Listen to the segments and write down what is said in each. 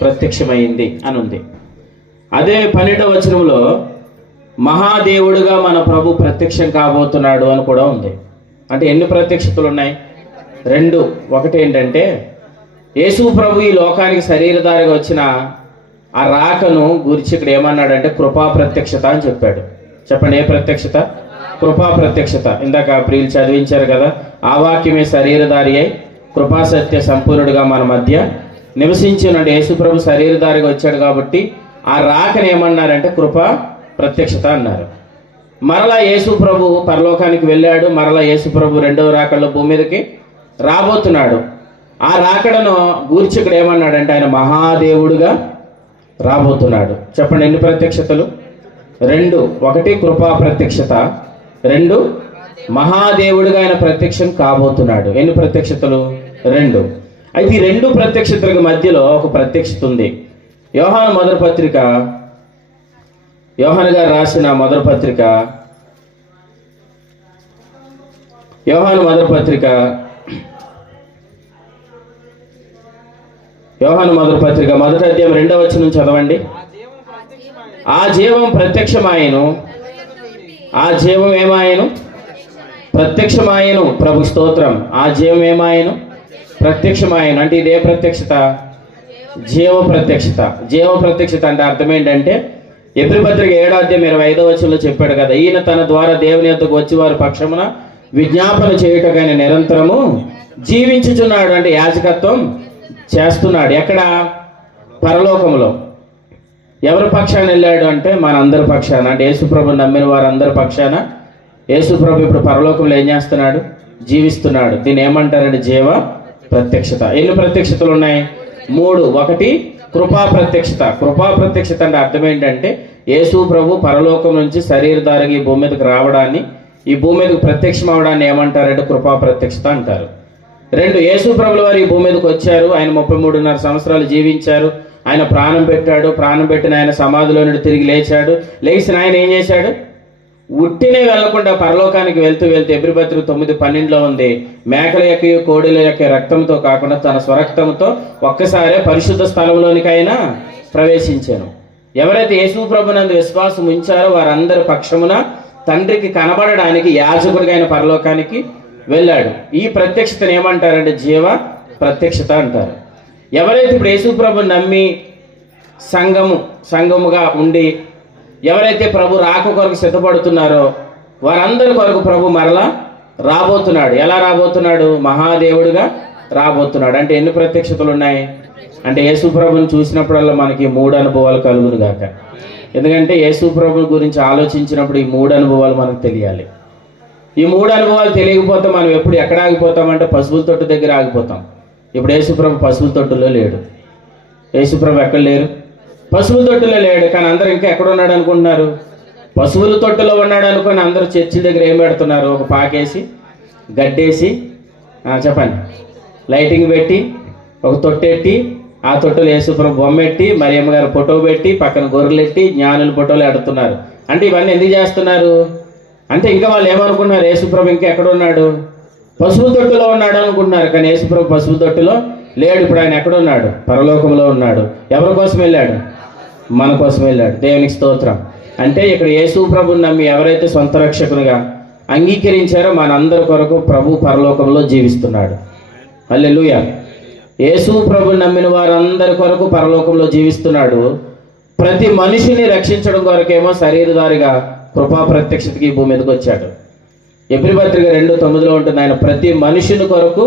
ప్రత్యక్షమైంది అని ఉంది. అదే 12వ వచనంలో మహాదేవుడుగా మన ప్రభు ప్రత్యక్షం కాబోతున్నాడు అని కూడా ఉంది. అంటే ఎన్ని ప్రత్యక్షతలు ఉన్నాయి? 2. ఒకటి ఏంటంటే యేసు ప్రభు ఈ లోకానికి శరీరధారిగా వచ్చిన ఆ రాకను గురించి ఇక్కడ ఏమన్నాడంటే కృపా ప్రత్యక్షత అని చెప్పాడు. చెప్పండి, ఏ ప్రత్యక్షత? కృపా ప్రత్యక్షత. ఇందాక ప్రియులు చదివించారు కదా, ఆ వాక్యమే శరీరధారి అయి కృపా సత్య సంపూర్ణుడిగా మన మధ్య నివసించినట్టు యేసు ప్రభు శరీరధారిగా వచ్చాడు కాబట్టి ఆ రాకను ఏమన్నారంటే కృపా ప్రత్యక్షత అన్నారు. మరలా యేసు ప్రభు పరలోకానికి వెళ్ళాడు. మరలా యేసు ప్రభు 2వ రాకడలో భూమి మీదకి రాబోతున్నాడు. ఆ రాకడను గూర్చి ఇక్కడ ఏమన్నాడంటే ఆయన మహాదేవుడుగా రాబోతున్నాడు. చెప్పండి, ఎన్ని ప్రత్యక్షతలు? 2. ఒకటి కృపా ప్రత్యక్షత, 2 మహాదేవుడిగా ఆయన ప్రత్యక్షం కాబోతున్నాడు. ఎన్ని ప్రత్యక్షతలు? 2. అయితే ఈ 2 ప్రత్యక్షతలకు మధ్యలో ఒక ప్రత్యక్షత ఉంది. యోహాను గారు రాసిన మొదటి పత్రిక యోహాను మొదటి పత్రిక 1వ అధ్యాయం 2వ వచనం చదవండి. ఆ జీవం ప్రత్యక్షమాయను. ఆ జీవం ఏమాయను? ప్రత్యక్షమాయను. ప్రభు స్తోత్రం. ఆ జీవం ఏమాయను? ప్రత్యక్షమాయను. అంటే ఇదే ప్రత్యక్షత, జీవ ప్రత్యక్షత. జీవ ప్రత్యక్షత అంటే అర్థం ఏంటంటే ఎబ్రీ పత్రిక 7వ అధ్యాయం 25వ వచనంలో చెప్పాడు కదా, ఈయన తన ద్వారా దేవుని యొద్దకు వచ్చి వారి పక్షమున విజ్ఞాపన చేయుటకైన నిరంతరము జీవించుచున్నాడు. అంటే యాజకత్వం చేస్తున్నాడు. ఎక్కడ? పరలోకంలో. ఎవరి పక్షాన వెళ్ళాడు అంటే మనందరి పక్షాన. అంటే యేసుప్రభు నమ్మిన వారందరి పక్షాన యేసుప్రభు ఇప్పుడు పరలోకంలో ఏం చేస్తున్నాడు? జీవిస్తున్నాడు. దీన్ని ఏమంటారంటే జీవ ప్రత్యక్షత. ఎన్ని ప్రత్యక్షతలు ఉన్నాయి? 3. ఒకటి కృపా ప్రత్యక్షత. కృపా ప్రత్యక్షత అంటే అర్థం ఏంటంటే యేసు ప్రభు పరలోకం నుంచి శరీరధారిగా ఈ భూమి మీదకి రావడాన్ని, ఈ భూమి మీదకి ప్రత్యక్షం అవడాన్ని ఏమంటారంటే కృపా ప్రత్యక్షత అంటారు. 2. యేసు ప్రభుల వారు ఈ భూమి మీదకి వచ్చారు. ఆయన 33.5 సంవత్సరాలు జీవించారు. ఆయన ప్రాణం పెట్టాడు. ప్రాణం పెట్టిన ఆయన సమాధిలో నుండి తిరిగి లేచాడు. లేచిన ఆయన ఏం చేశాడు? ఉట్టినే వెళ్లకుండా పరలోకానికి వెళ్తూ ఎబ్రీ పత్రిక 9:12లో ఉంది, మేకల యొక్క కోడిల యొక్క రక్తంతో కాకుండా తన స్వరక్తంతో ఒక్కసారే పరిశుద్ధ స్థలంలోనికి ఆయన ప్రవేశించాను. ఎవరైతే యేసు ప్రభునందు విశ్వాసం ఉంచారో వారందరి పక్షమున తండ్రికి కనబడడానికి యాజకుడిగా ఆయన పరలోకానికి వెళ్ళాడు. ఈ ప్రత్యక్షతను ఏమంటారంటే జీవ ప్రత్యక్షత అంటారు. ఎవరైతే ఇప్పుడు యేసు ప్రభుని నమ్మి సంఘముగా ఉండి ఎవరైతే ప్రభు రాక కొరకు సిద్ధపడుతున్నారో వారందరి కొరకు ప్రభు మరలా రాబోతున్నాడు. ఎలా రాబోతున్నాడు? మహాదేవుడిగా రాబోతున్నాడు. అంటే ఎన్ని ప్రత్యక్షతలు ఉన్నాయి? అంటే యేసు ప్రభుని చూసినప్పుడల్లా మనకి 3 అనుభవాలు కలుగును గాక. ఎందుకంటే యేసు ప్రభు గురించి ఆలోచించినప్పుడు ఈ 3 అనుభవాలు మనకు తెలియాలి. ఈ 3 అనుభవాలు తెలియకపోతే మనం ఎప్పుడు ఎక్కడ ఆగిపోతామంటే పశువుల తొట్టు దగ్గర ఆగిపోతాం. ఇప్పుడు యేసు ప్రభు పశువుల తొట్టులో లేడు. యేసు ప్రభు ఎక్కడ లేరు? పశువుల తొట్టులో లేడు. కానీ అందరూ ఇంకా ఎక్కడ ఉన్నాడు అనుకుంటున్నారు? పశువుల తొట్టులో ఉన్నాడు అనుకుని అందరూ చర్చి దగ్గర ఏం పెడుతున్నారు? ఒక పాకేసి గడ్డేసి చెప్పండి లైటింగ్ పెట్టి ఒక తొట్టెట్టి ఆ తొట్టులో యేసు ప్రభు బొమ్మెట్టి మరియమ్మ గారు ఫోటో పెట్టి పక్కన గొర్రెలెట్టి జ్ఞానుల ఫోటోలు ఎడుతున్నారు. అంటే ఇవన్నీ ఎందుకు చేస్తున్నారు అంటే ఇంకా వాళ్ళు ఏమనుకుంటున్నారు? యేసు ప్రభు ఇంకా ఎక్కడ ఉన్నాడు? పశువుల తొట్టులో ఉన్నాడు అనుకుంటున్నారు. కానీ యేసు ప్రభు పశువుల తొట్టులో లేడు. ఇప్పుడు ఆయన ఎక్కడ ఉన్నాడు? పరలోకంలో ఉన్నాడు. ఎవరి కోసం వెళ్ళాడు? మన కోసం వెళ్ళాడు. దేవునికి స్తోత్రం. అంటే ఇక్కడ యేసు ప్రభుని నమ్మి ఎవరైతే సొంత రక్షకునిగా అంగీకరించారో మనందరి కొరకు ప్రభు పరలోకంలో జీవిస్తున్నాడు. హల్లెలూయా. యేసు ప్రభుని నమ్మిన వారందరి కొరకు పరలోకంలో జీవిస్తున్నాడు. ప్రతి మనిషిని రక్షించడం కొరకేమో శరీరధారిగా కృపా ప్రత్యక్షతకి భూమి మీదకి వచ్చాడు. ఎబ్రీ పత్రిక 2:9లో ఉంటుంది, ఆయన ప్రతి మనుషుని కొరకు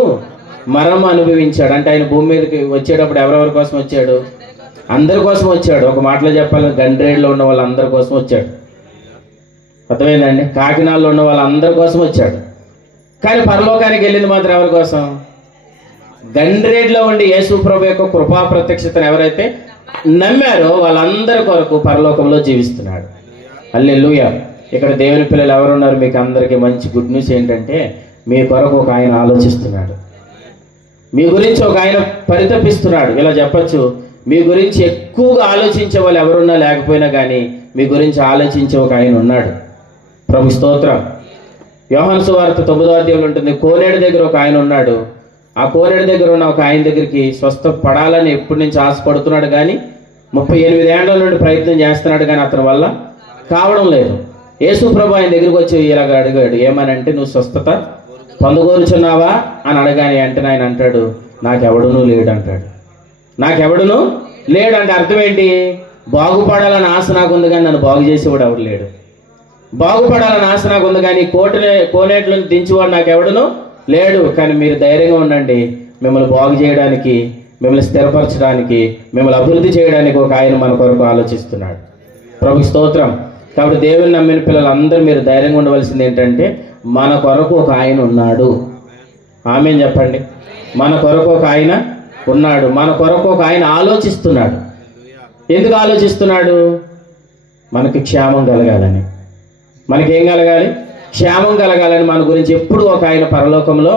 మరణం అనుభవించాడు. అంటే ఆయన భూమి మీదకి వచ్చేటప్పుడు ఎవరెవరి కోసం వచ్చాడు? అందరి కోసం వచ్చాడు. ఒక మాటలో చెప్పాలంటే గండ్రేడ్లో ఉన్న వాళ్ళందరి కోసం వచ్చాడు. అర్థమైందండి? కాకినాడలో ఉన్న వాళ్ళందరి కోసం వచ్చాడు. కానీ పరలోకానికి వెళ్ళింది మాత్రం ఎవరి కోసం? గండ్రేడ్లో ఉండి యేసు ప్రభు యొక్క కృపా ప్రత్యక్షతను ఎవరైతే నమ్మారో వాళ్ళందరి కొరకు పరలోకంలో జీవిస్తున్నాడు. హల్లెలూయా. ఇక్కడ దేవుని పిల్లలు ఎవరున్నారు? మీకు అందరికీ మంచి గుడ్ న్యూస్ ఏంటంటే మీ కొరకు ఒక ఆయన ఆలోచిస్తున్నాడు. మీ గురించి ఒక ఆయన పరితపిస్తున్నాడు. ఇలా చెప్పచ్చు, మీ గురించి ఎక్కువగా ఆలోచించే వాళ్ళు ఎవరున్నా లేకపోయినా కానీ మీ గురించి ఆలోచించే ఒక ఆయన ఉన్నాడు. ప్రభు స్తోత్రం. యోహాను సువార్త 9వ అధ్యాయంలో ఉంటుంది, కోనేడు దగ్గర ఒక ఆయన ఉన్నాడు. ఆ కోనేరు దగ్గర ఉన్న ఒక ఆయన దగ్గరికి స్వస్థపడాలని ఎప్పటి నుంచి ఆశపడుతున్నాడు, కానీ 38 ఏళ్ల నుండి ప్రయత్నం చేస్తున్నాడు, కానీ అతని వల్ల కావడం లేదు. యేసు ప్రభు ఆయన దగ్గరికి వచ్చి ఇలాగ అడిగాడు, ఏమనంటే నువ్వు స్వస్థత పొందగోరుచున్నావా అని అడగాని వెంటనే ఆయన అంటాడు, నాకెవడునూ లేడు అంటాడు. నాకెవడునూ లేడు అంటే అర్థం ఏంటి? బాగుపడాలని ఆశ నాకు ఉంది, కానీ నన్ను బాగు చేసేవాడు ఎవడు లేడు. బాగుపడాలని ఆశ నాకు ఉంది, కానీ కోనేట్లను దించేవాడు నాకెవడునూ లేడు. కానీ మీరు ధైర్యంగా ఉండండి, మిమ్మల్ని బాగు చేయడానికి, మిమ్మల్ని స్థిరపరచడానికి, మిమ్మల్ని అభివృద్ధి చేయడానికి ఒక ఆయన మన కొరకు ఆలోచిస్తున్నాడు. ప్రభు స్తోత్రం. కాబట్టి దేవుని నమ్మిన పిల్లలందరూ మీరు ధైర్యంగా ఉండవలసింది ఏంటంటే, మన కొరకు ఒక ఆయన ఉన్నాడు. ఆమేన్ చెప్పండి. మన కొరకు ఒక ఆయన ఉన్నాడు, మన కొరకు ఒక ఆయన ఆలోచిస్తున్నాడు. ఎందుకు ఆలోచిస్తున్నాడు? మనకి క్షేమం కలగాలని. మనకేం కలగాలి? క్షేమం కలగాలని మన గురించి ఎప్పుడు ఒక ఆయన పరలోకంలో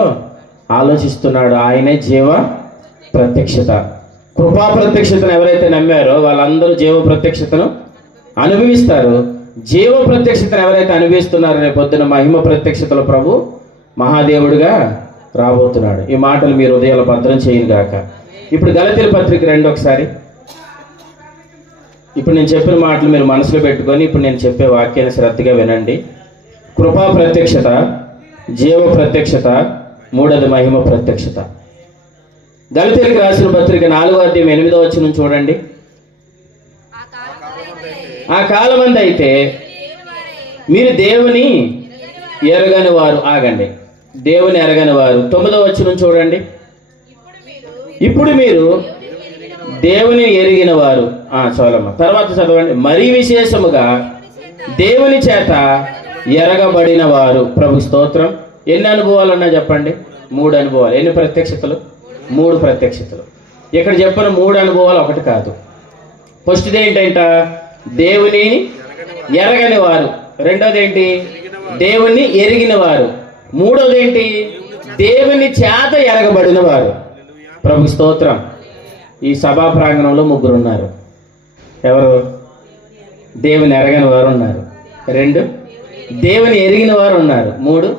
ఆలోచిస్తున్నాడు. ఆయనే జీవ ప్రత్యక్షత. కృపా ప్రత్యక్షతను ఎవరైతే నమ్మారో వాళ్ళందరూ జీవ ప్రత్యక్షతను అనుభవిస్తారు. జీవ ప్రత్యక్షతను ఎవరైతే అనుభవిస్తున్నారో రేపు పొద్దున మహిమ ప్రత్యక్షతలో ప్రభు మహాదేవుడిగా రాబోతున్నాడు. ఈ మాటలు మీరు హృదయాల భద్రం చేయను గాక. ఇప్పుడు గలతీయుల పత్రిక 2 ఒకసారి. ఇప్పుడు నేను చెప్పిన మాటలు మీరు మనసులో పెట్టుకొని ఇప్పుడు నేను చెప్పే వాక్యాన్ని శ్రద్ధగా వినండి. కృపా ప్రత్యక్షత, జీవ ప్రత్యక్షత, మూడోది మహిమ ప్రత్యక్షత. గలతీయులకు రాసిన పత్రిక 4వ అధ్యాయం 8వ వచనం చూడండి. ఆ కాలమందు అయితే మీరు దేవుని ఎరగని వారు. ఆగండి. దేవుని ఎరగని వారు. 9వ వచనం చూడండి. ఇప్పుడు మీరు దేవుని ఎరిగిన వారు. చాలమ్మా, తర్వాత చదవండి. మరీ విశేషముగా దేవుని చేత ఎరగబడిన వారు. ప్రభు స్తోత్రం. ఎన్ని అనుభవాలు ఉన్నా చెప్పండి? 3 అనుభవాలు. ఎన్ని ప్రత్యక్షతలు? 3 ప్రత్యక్షతలు. ఇక్కడ చెప్పిన 3 అనుభవాలు ఒకటి కాదు. ఫస్ట్ది ఏంటంట? దేవుని ఎరగని వారు. రెండోది ఏంటి? దేవుని ఎరిగిన వారు. మూడోది ఏంటి? దేవుని చేత ఎరగబడిన వారు. ప్రభు స్తోత్రం. ఈ సభా ప్రాంగణంలో 3 ఉన్నారు. ఎవరు? దేవుని ఎరగని వారు ఉన్నారు. 2 దేవుని ఎరిగిన వారు ఉన్నారు. 3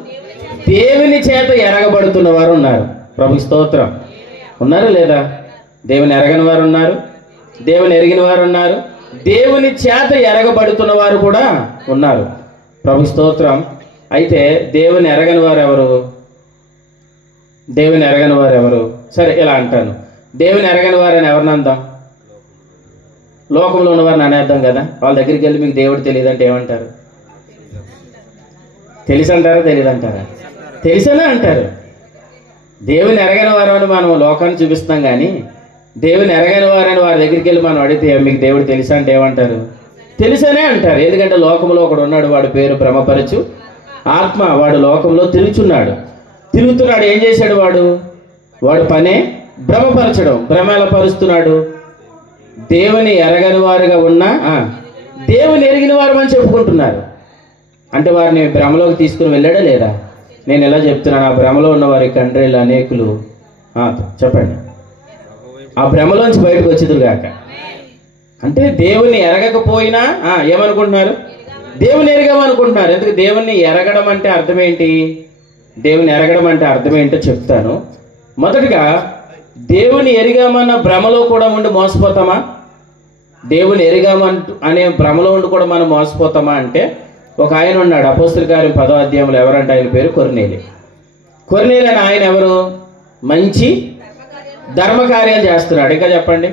దేవుని చేత ఎరగబడుతున్న వారు ఉన్నారు. ప్రభు స్తోత్రం. ఉన్నారా లేదా? దేవుని ఎరగని వారు ఉన్నారు, దేవుని ఎరిగిన వారు ఉన్నారు, దేవుని చేత ఎరగబడుతున్న వారు కూడా ఉన్నారు. ప్రభు స్తోత్రం. అయితే దేవుని ఎరగని వారు ఎవరు? దేవుని ఎరగని వారు ఎవరు? సరే, ఇలా అంటాను. దేవుని ఎరగని వారని ఎవరిని అందాం? లోకంలో ఉన్నవారిని అనేద్దాం కదా. వాళ్ళ దగ్గరికి వెళ్ళి మీకు దేవుడు తెలియదంటే ఏమంటారు? తెలుసు అంటారా? తెలియదంటారా? తెలుసనే అంటారు. దేవుని ఎరగని వారు అని మనం లోకాన్ని చూపిస్తాం, కానీ దేవుని ఎరగని వారని వారి దగ్గరికి వెళ్ళి మనం అడిగితే మీకు దేవుడు తెలుసా అంటే ఏమంటారు? తెలుసనే అంటారు. ఎందుకంటే లోకంలో ఒకడు ఉన్నాడు, వాడి పేరు భ్రమపరచు ఆత్మ. వాడు లోకంలో తిరుగుతున్నాడు. ఏం చేశాడు వాడు? వాడి పనే భ్రమపరచడం. భ్రమ ఎలా పరుస్తున్నాడు? దేవుని ఎరగని వారుగా ఉన్నా దేవుని ఎరిగిన వారు అని చెప్పుకుంటున్నారు. అంటే వారిని భ్రమలోకి తీసుకుని వెళ్ళాడా లేదా? నేను ఎలా చెప్తున్నాను? ఆ భ్రమలో ఉన్న వారి కండ్రీలు అనేకులు. చెప్పండి. ఆ భ్రమలోంచి బయటకు వచ్చేదురు గాక. అంటే దేవుని ఎరగకపోయినా ఏమనుకుంటున్నారు? దేవుని ఎరగమనుకుంటున్నారు. ఎందుకు? దేవుని ఎరగడం అంటే అర్థం ఏంటి? దేవుని ఎరగడం అంటే అర్థం ఏంటో చెప్తాను. మొదటిగా, దేవుని ఎరిగామన్న భ్రమలో కూడా ఉండి మోసపోతామా? దేవుని ఎరిగామంటూ అనే భ్రమలో ఉండి కూడా మనం మోసపోతామా అంటే, ఒక ఆయన ఉన్నాడు అపోస్తలుల కార్యం 10వ అధ్యాయంలో. ఎవరంటే ఆయన పేరు కొర్నేలి. కొర్నేలి అని ఆయన ఎవరు? మంచి ధర్మకార్యాలు చేస్తున్నాడు. ఇంకా చెప్పండి.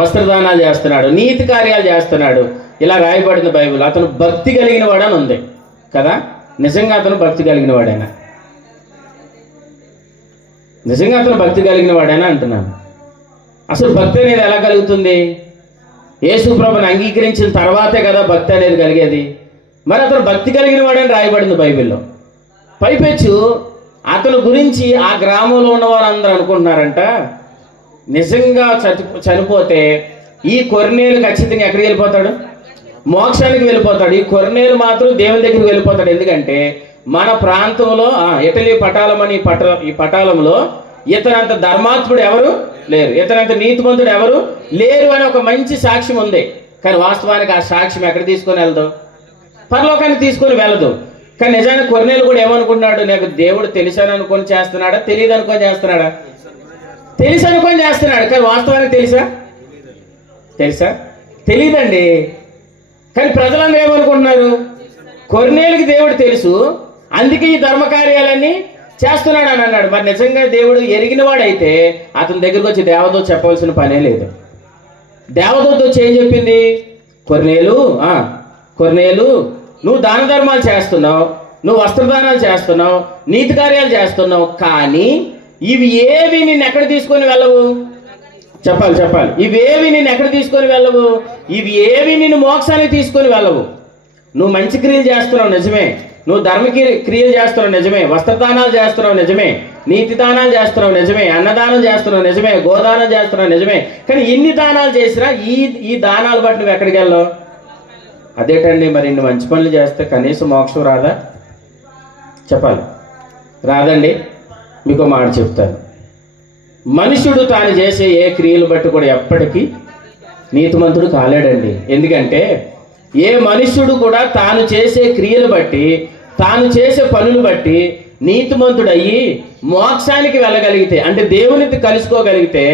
వస్త్రదానాలు చేస్తున్నాడు, నీతి కార్యాలు చేస్తున్నాడు. ఇలా రాయబడింది బైబిల్. అతను భక్తి కలిగిన వాడని ఉంది కదా. నిజంగా అతను భక్తి కలిగిన వాడేనా? నిజంగా అతను భక్తి కలిగిన వాడేనా అంటున్నాను. అసలు భక్తి అనేది ఎలా కలుగుతుంది? యేసు ప్రభుని అంగీకరించిన తర్వాతే కదా భక్తి అనేది కలిగేది. మరి అతను భక్తి కలిగిన వాడని రాయబడింది బైబిల్లో. పైపెచ్చు అతని గురించి ఆ గ్రామంలో ఉన్న వారందరూ అనుకుంటున్నారంట, నిజంగా చనిపోతే ఈ కొర్నేలు ఖచ్చితంగా ఎక్కడికి వెళ్ళిపోతాడు? మోక్షానికి వెళ్ళిపోతాడు. ఈ కొర్నేలు మాత్రం దేవుని దగ్గరికి వెళ్ళిపోతాడు. ఎందుకంటే మన ప్రాంతంలో ఇటలీ పటాలం అని ఈ పటాలంలో ఇతనంత ధర్మాత్ముడు ఎవరు లేరు, ఇతనంత నీతిమంతుడు ఎవరు లేరు అని ఒక మంచి సాక్ష్యం ఉంది. కానీ వాస్తవానికి ఆ సాక్ష్యం ఎక్కడ తీసుకొని వెళ్దు? పరలోకానికి తీసుకొని వెళ్ళదు. కానీ నిజానికి కొర్నేలు కూడా ఏమనుకున్నాడు, నాకు దేవుడు తెలుసని అనుకొని చేస్తున్నాడా, తెలియదు అనుకొని చేస్తున్నాడా? తెలుసు అనుకొని చేస్తున్నాడు. కానీ వాస్తవానికి తెలుసా? తెలియదండి. కానీ ప్రజలందరూ ఏమనుకుంటున్నారు, కొర్నేలుకి దేవుడు తెలుసు, అందుకే ఈ ధర్మ కార్యాలన్నీ చేస్తున్నాడు అని అన్నాడు. మరి నిజంగా దేవుడు ఎరిగినవాడైతే అతని దగ్గరకు వచ్చి దేవదూత చెప్పవలసిన పనే లేదు. దేవదూత వచ్చి ఏం చెప్పింది, కొర్నేలు నువ్వు దాన ధర్మాలు చేస్తున్నావు, నువ్వు వస్త్రదానాలు చేస్తున్నావు, నీతి కార్యాలు చేస్తున్నావు, కానీ ఇవి ఏవి నిన్ను ఎక్కడ తీసుకొని వెళ్ళవు? చెప్పాలి. ఇవేవి నిన్ను ఎక్కడ తీసుకొని వెళ్ళవు? ఇవి ఏవి నిన్ను మోక్షానికి తీసుకొని వెళ్ళవు. నువ్వు మంచి క్రియలు చేస్తున్నావు నిజమే, నువ్వు ధర్మ క్రియలు చేస్తున్నావు నిజమే, వస్త్రదానాలు చేస్తున్నావు నిజమే, నీతి దానాలు చేస్తున్నావు నిజమే, అన్నదానం చేస్తున్నావు నిజమే, గోదానం చేస్తున్నావు నిజమే, కానీ ఇన్ని దానాలు చేసినా ఈ దానాలు బట్టి నువ్వు ఎక్కడికి వెళ్ళవు? అదేటండి, మరి ఇన్ని మంచి పనులు చేస్తే కనీసం మోక్షం రాదా? చెప్పాలి. రాదండి. మీకు మాట చెప్తాను, మనుషుడు తాను చేసే ఏ క్రియలు బట్టి కూడా ఎప్పటికీ నీతిమంతుడు కాలేడండి. ఎందుకంటే ఏ మనుష్యుడు కూడా తాను చేసే క్రియలు బట్టి, తాను చేసే పనులు బట్టి నీతిమంతుడయ్యి మోక్షానికి వెళ్ళగలిగితే, అంటే దేవునితో కలుసుకోగలిగితే,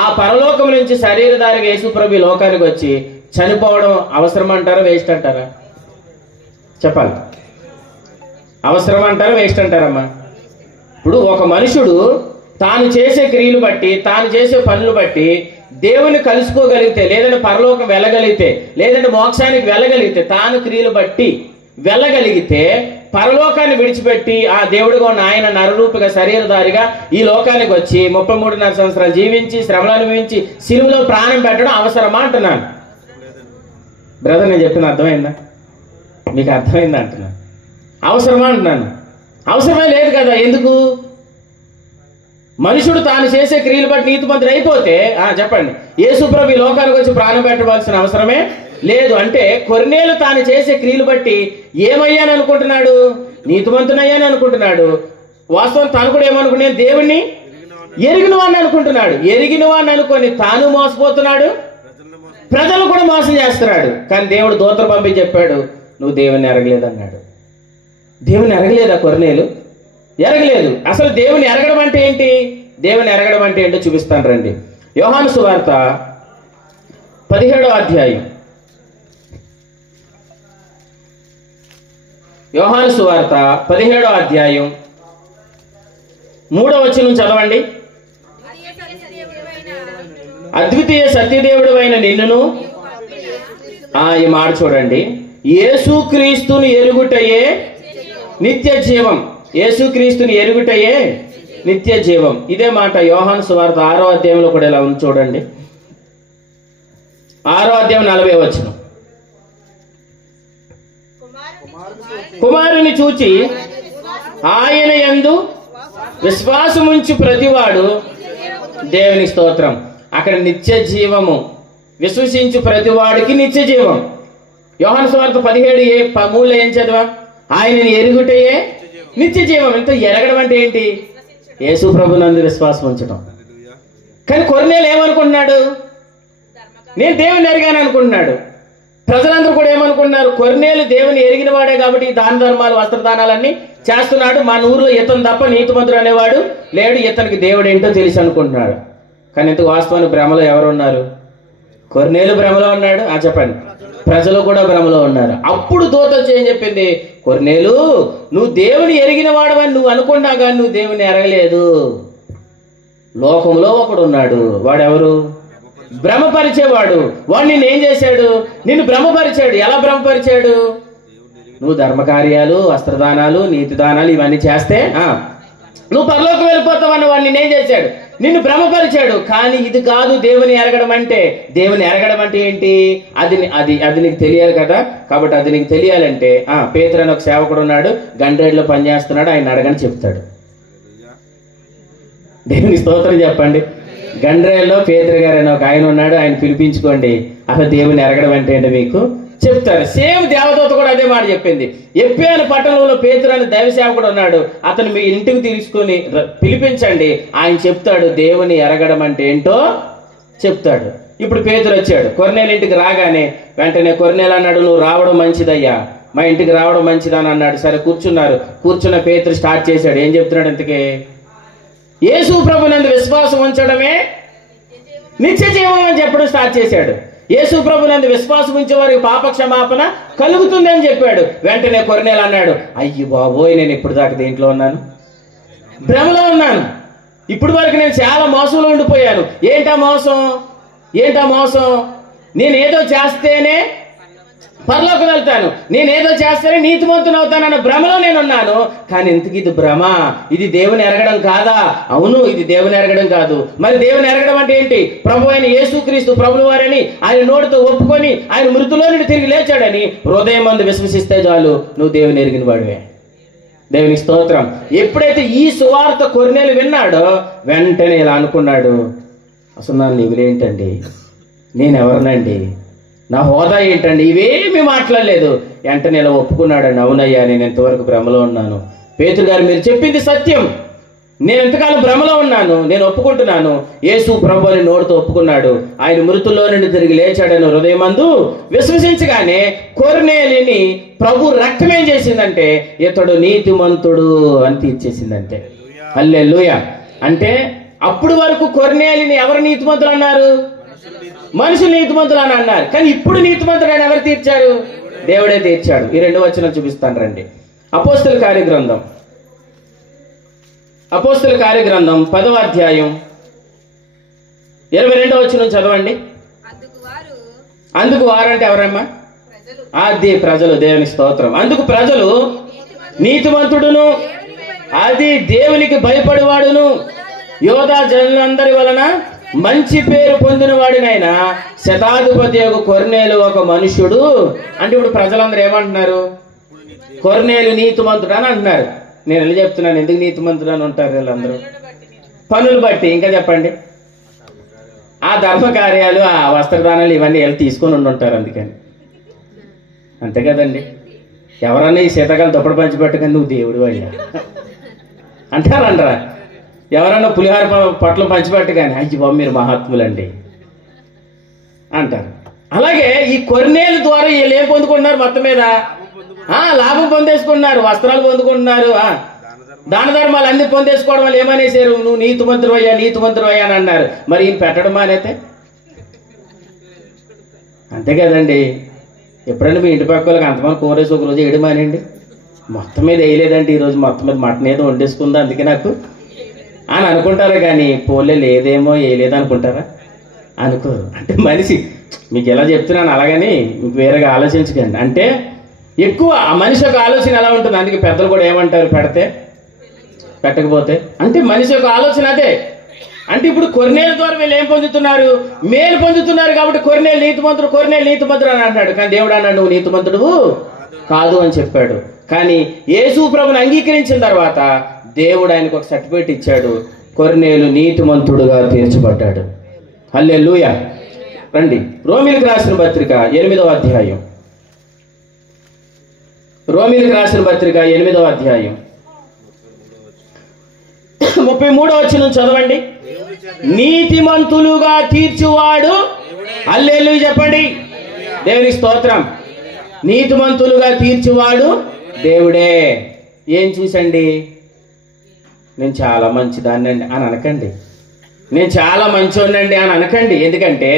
ఆ పరలోకం నుంచి శరీరధారిగా యేసుప్రభు లోకానికి వచ్చి చనిపోవడం అవసరం అంటారా, వేస్ట్ అంటారా? చెప్పాలి. అవసరం అంటారా, వేస్ట్ అంటారమ్మా? ఇప్పుడు ఒక మనుషుడు తాను చేసే క్రియలు బట్టి, తాను చేసే పనులు బట్టి దేవుని కలుసుకోగలిగితే, లేదంటే పరలోకం వెళ్ళగలిగితే, లేదంటే మోక్షానికి వెళ్ళగలిగితే, తాను క్రియలు బట్టి వెళ్ళగలిగితే, పరలోకాన్ని విడిచిపెట్టి ఆ దేవుడిగా ఉన్న ఆయన నరరూపిగా శరీరధారిగా ఈ లోకానికి వచ్చి 33.5 సంవత్సరాలు జీవించి శ్రమలు అనుభవించి సిలువలో ప్రాణం పెట్టడం అవసరమా అంటున్నాను. బ్రదర్, నేను చెప్పిన అర్థమైందా? మీకు అర్థమైందా అంటున్నాను. అవసరమా అంటున్నాను. అవసరమే లేదు కదా. ఎందుకు? మనుషుడు తాను చేసే క్రియలు బట్టి నీతిమంతుడు అయిపోతే చెప్పండి, యేసుప్రభు లోకానికి వచ్చి ప్రాణం పెట్టవలసిన అవసరమే లేదు. అంటే కొర్నేలు తాను చేసే క్రియలు బట్టి ఏమయ్యాను అనుకుంటున్నాడు? నీతిమంతునయ్యాను అనుకుంటున్నాడు. వాస్తవం తాను కూడా ఏమనుకున్నాడు? దేవుణ్ణి ఎరిగిన వాడిని అనుకుంటున్నాడు. ఎరిగిన వాడిని అనుకొని తాను మోసపోతున్నాడు, ప్రజలు కూడా మోసం చేస్తున్నాడు. కానీ దేవుడు దూతలు పంపి చెప్పాడు, నువ్వు దేవుని ఎరగలేదు అన్నాడు. దేవుని ఎరగలేదా కొర్నేలు? ఎరగలేదు. అసలు దేవుని ఎరగడం అంటే ఏంటి? దేవుని ఎరగడం అంటే ఏంటో చూపిస్తాను రండి. యోహాను సువార్త 17వ అధ్యాయం. యోహాను సువార్త 17వ అధ్యాయం 3వ వచనం చదవండి. అద్వితీయ సత్యదేవుడు అయిన నిన్నును, ఈ మాట చూడండి, యేసుక్రీస్తుని ఎరుగుటయే నిత్య జీవం. యేసుక్రీస్తుని ఎరుగుటయే నిత్య జీవం. ఇదే మాట యోహాను సువార్త 6వ అధ్యాయంలో కూడా ఇలా ఉంది చూడండి. 6వ అధ్యాయం 40వ వచనం. కుమారుని చూచి ఆయన యందు విశ్వాసముంచు ప్రతివాడు దేవుని స్తోత్రం. అక్కడ నిత్య జీవము, విశ్వసించు ప్రతివాడికి నిత్య జీవం. యోహాను సువార్త 17:3 ఏం చదవా? ఆయనని ఎరుగుటయే నిత్య జీవం. ఎంత ఎరగడం అంటే ఏంటి? యేసు ప్రభునందు విశ్వాసం ఉంచడం. కానీ కొర్నేలు ఏమనుకుంటున్నాడు? నేను దేవుని ఎరిగాను అనుకుంటున్నాడు. ప్రజలందరూ కూడా ఏమనుకుంటున్నారు? కొర్నేలు దేవుని ఎరిగిన వాడే కాబట్టి దాన ధర్మాలు వస్త్రదానాలన్నీ చేస్తున్నాడు, మన ఊర్లో ఇతను తప్ప నీతిమంతుడు అనేవాడు లేడు, ఇతనికి దేవుడు ఏంటో తెలిసి అనుకుంటున్నాడు. కానీ ఇంతకు వాస్తవానికి భ్రమలో ఎవరు ఉన్నారు? కొర్నేలు భ్రమలో ఉన్నాడు. చెప్పండి. ప్రజలు కూడా భ్రమలో ఉన్నారు. అప్పుడు దూత వచ్చి ఏం చెప్పింది? కొర్నేలు, నువ్వు దేవుని ఎరిగిన వాడవని నువ్వు అనుకున్నా కానీ నువ్వు దేవుని ఎరగలేదు. లోకంలో ఒకడు ఉన్నాడు. వాడెవరు? భ్రమపరిచేవాడు. వాడు నిన్ను ఏం చేశాడు? నిన్ను భ్రమపరిచాడు. ఎలా భ్రమపరిచాడు? నువ్వు ధర్మకార్యాలు, వస్త్రదానాలు, నీతి దానాలు ఇవన్నీ చేస్తే నువ్వు పరలోకం వెళ్ళిపోతావని వాడు నిన్నేం చేశాడు? నిన్ను భ్రమపరిచాడు. కానీ ఇది కాదు దేవుని ఎరగడం అంటే. దేవుని ఎరగడం అంటే ఏంటి? అది నీకు తెలియాలి కదా. కాబట్టి అది నీకు తెలియాలంటే పేతురు అని ఒక సేవకుడు ఉన్నాడు, గండ్రేడ్లో పనిచేస్తున్నాడు, ఆయన అడగని చెప్తాడు. దేవుని స్తోత్రం చెప్పండి. గండ్రేల్లో పేతురు గారు అని ఒక ఆయన ఉన్నాడు, ఆయన పిలిపించుకోండి. అసలు దేవుని ఎరగడం అంటే ఏంటో మీకు చెప్తారు. సేమ్ దేవదూత కూడా అదే మాట చెప్పింది. ఎప్పే అని పట్టణంలో పేతురు అని దైవ సేవకుడు ఉన్నాడు, అతను మీ ఇంటికి తీసుకొని పిలిపించండి, ఆయన చెప్తాడు దేవుని ఎరగడం అంటే ఏంటో చెప్తాడు. ఇప్పుడు పేతురు వచ్చాడు. కొర్నేలు ఇంటికి రాగానే వెంటనే కొర్నేలు అన్నాడు, నువ్వు రావడం మంచిదయ్యా, మా ఇంటికి రావడం మంచిదని అన్నాడు. సరే కూర్చున్నారు. కూర్చున్న పేతురు స్టార్ట్ చేశాడు. ఏం చెప్తున్నాడు ఇంతకీ? యేసు ప్రభునందు విశ్వాసం ఉంచడమే నిత్య జీవం అని చెప్పడం స్టార్ట్ చేశాడు. యేసు ప్రభునందు విశ్వాసం ఉంచే వారికి పాప క్షమాపణ కలుగుతుంది అని చెప్పాడు. వెంటనే కొర్నేలు అన్నాడు, అయ్యి బాబోయ్, నేను ఇప్పుడు దాకా దేంట్లో ఉన్నాను? భ్రమలో ఉన్నాను. ఇప్పుడు వరకు నేను చాలా మోసంలో ఉండిపోయాను. ఏంటా మోసం? నేనేదో చేస్తేనే పరలోకి వెళ్తాను, నేనేదో చేస్తేనే నీతిమంతుని అవుతానన్న భ్రమలో నేనున్నాను. కానీ ఇంతకు ఇది భ్రమ, ఇది దేవుని ఎరగడం కాదా? అవును, ఇది దేవుని ఎరగడం కాదు. మరి దేవుని ఎరగడం అంటే ఏంటి? ప్రభు అయిన యేసుక్రీస్తు ప్రభువు వారని ఆయన నోటితో ఒప్పుకొని ఆయన మృతులో నుండి తిరిగి లేచాడని హృదయం మందు విశ్వసిస్తే చాలు, నువ్వు దేవుని ఎరిగిన వాడివే. దేవునికి స్తోత్రం. ఎప్పుడైతే ఈ సువార్త కొర్నేలు విన్నాడో వెంటనే ఇలా అనుకున్నాడు, అసలు నా నిగులేంటండి, నేనెవరినండి, నా హోదా ఏంటండి, ఇవేమీ మాట్లాడలేదు. వెంటనే ఇలా ఒప్పుకున్నాడండి, అవునయ్యా నేను ఎంతవరకు భ్రమలో ఉన్నాను. పేతురు గారు మీరు చెప్పింది సత్యం, నేను ఎంతకాలం భ్రమలో ఉన్నాను, నేను ఒప్పుకుంటున్నాను. యేసు ప్రభు అని నోటితో ఒప్పుకున్నాడు. ఆయన మృతుల్లో నుండి తిరిగి లేచాడని హృదయమందు విశ్వసించగానే కొర్నేలిని ప్రభు రక్తం ఏం చేసిందంటే ఇతడు నీతిమంతుడు అని తీర్చేసిందంటే. హల్లెలూయా. అంటే అప్పుడు వరకు కొర్నేలిని ఎవరు నీతిమంతులు అన్నారు? మనుషులు నీతిమంతులు అని అన్నారు. కానీ ఇప్పుడు నీతిమంతుడు అని ఎవరు తీర్చారు? దేవుడే తీర్చాడు. ఈ 2వ వచనం చూపిస్తాను రండి. అపోస్తల కార్యగ్రంథం 10వ అధ్యాయం 22వ వచనం చదవండి. అందుకు వారు అంటే ఎవరమ్మా? అది ప్రజలు. దేవుని స్తోత్రం. అందుకు ప్రజలు నీతిమంతుడును అది దేవునికి భయపడేవాడును యోధా జనులందరి వలన మంచి పేరు పొందిన వాడినైనా శతాధిపతి యొక్క కొర్నేలు ఒక మనుష్యుడు అంటే ఇప్పుడు ప్రజలందరూ ఏమంటున్నారు? కొర్నేలు నీతిమంతుడు అని అంటున్నారు. నేను ఎలా చెప్తున్నాను, ఎందుకు నీతిమంతుడు అని ఉంటారు వీళ్ళందరూ? పనులు బట్టి. ఇంకా చెప్పండి, ఆ ధర్మ కార్యాలు, ఆ వస్త్రదానాలు ఇవన్నీ వెళ్ళి తీసుకొని ఉంటారు. అందుకని అంతే కదండి. ఎవరన్నా ఈ శీతకాలు దుప్పటి పంచిపెట్టకని నువ్వు దేవుడు అయ్యా అంటారా? ఎవరన్నా పులిహార పట్ల పంచిపెట్టగానే అయ్యి బాబు మీరు మహాత్ములండి అంటారు. అలాగే ఈ కొర్నేలు ద్వారా వీళ్ళు ఏం పొందుకుంటున్నారు? మొత్తం మీద లాభం పొందేసుకుంటున్నారు, వస్త్రాలు పొందుకుంటున్నారు, దాన ధర్మాలు అన్ని పొందేసుకోవడం వల్ల ఏమనేసారు? నువ్వు నీతిమంతుడు అయ్యా అని అన్నారు. మరి ఈయన పెట్టడం మానైతే అంతే కదండి. ఎప్పుడైనా మీ ఇంటి పక్క వాళ్ళకి అంతమంది కూరేసి ఒక రోజు వేయడం మానేయండి. మొత్తం మీద వేయలేదంటే ఈరోజు మొత్తం మీద మటన్ ఏదో వండేసుకుందా అందుకే నాకు అని అనుకుంటారా. కానీ పోలే లేదేమో వేయలేదు అనుకుంటారా? అనుకోరు. అంటే మనిషి మీకు ఎలా చెప్తున్నాను అలాగని మీకు వేరేగా ఆలోచించకండి. అంటే ఎక్కువ ఆ మనిషి యొక్క ఆలోచన ఎలా ఉంటుంది. అందుకే పెద్దలు కూడా ఏమంటారు, పెడితే పెట్టకపోతే. అంటే మనిషి యొక్క ఆలోచన అదే. అంటే ఇప్పుడు కొర్నేలు ద్వారా వీళ్ళు ఏం పొందుతున్నారు? మేలు పొందుతున్నారు. కాబట్టి కొర్నేలు నీతిమంతుడు అని అంటాడు. కానీ దేవుడు అన్నాడు నువ్వు నీతిమంతుడు కాదు అని చెప్పాడు. కానీ యేసు ప్రభుని అంగీకరించిన తర్వాత దేవుడు ఆయనకు ఒక సర్టిఫికేట్ ఇచ్చాడు. కొర్నేలు నీతిమంతుడుగా తీర్చబడ్డాడు. హల్లెలూయా. రండి, రోమీయులకు రాసిన పత్రిక 8వ అధ్యాయం. 8వ అధ్యాయం 33వ వచనం చదవండి. నీతిమంతులుగా తీర్చువాడు, హల్లెలూయా చెప్పండి. దేవునికి స్తోత్రం. నీతిమంతులుగా తీర్చువాడు దేవుడే. ఏం చూసండి? నేను చాలా మంచిదాన్ని అని అనకండి, నేను చాలా మంచోనండి అని అనకండి. ఎందుకంటే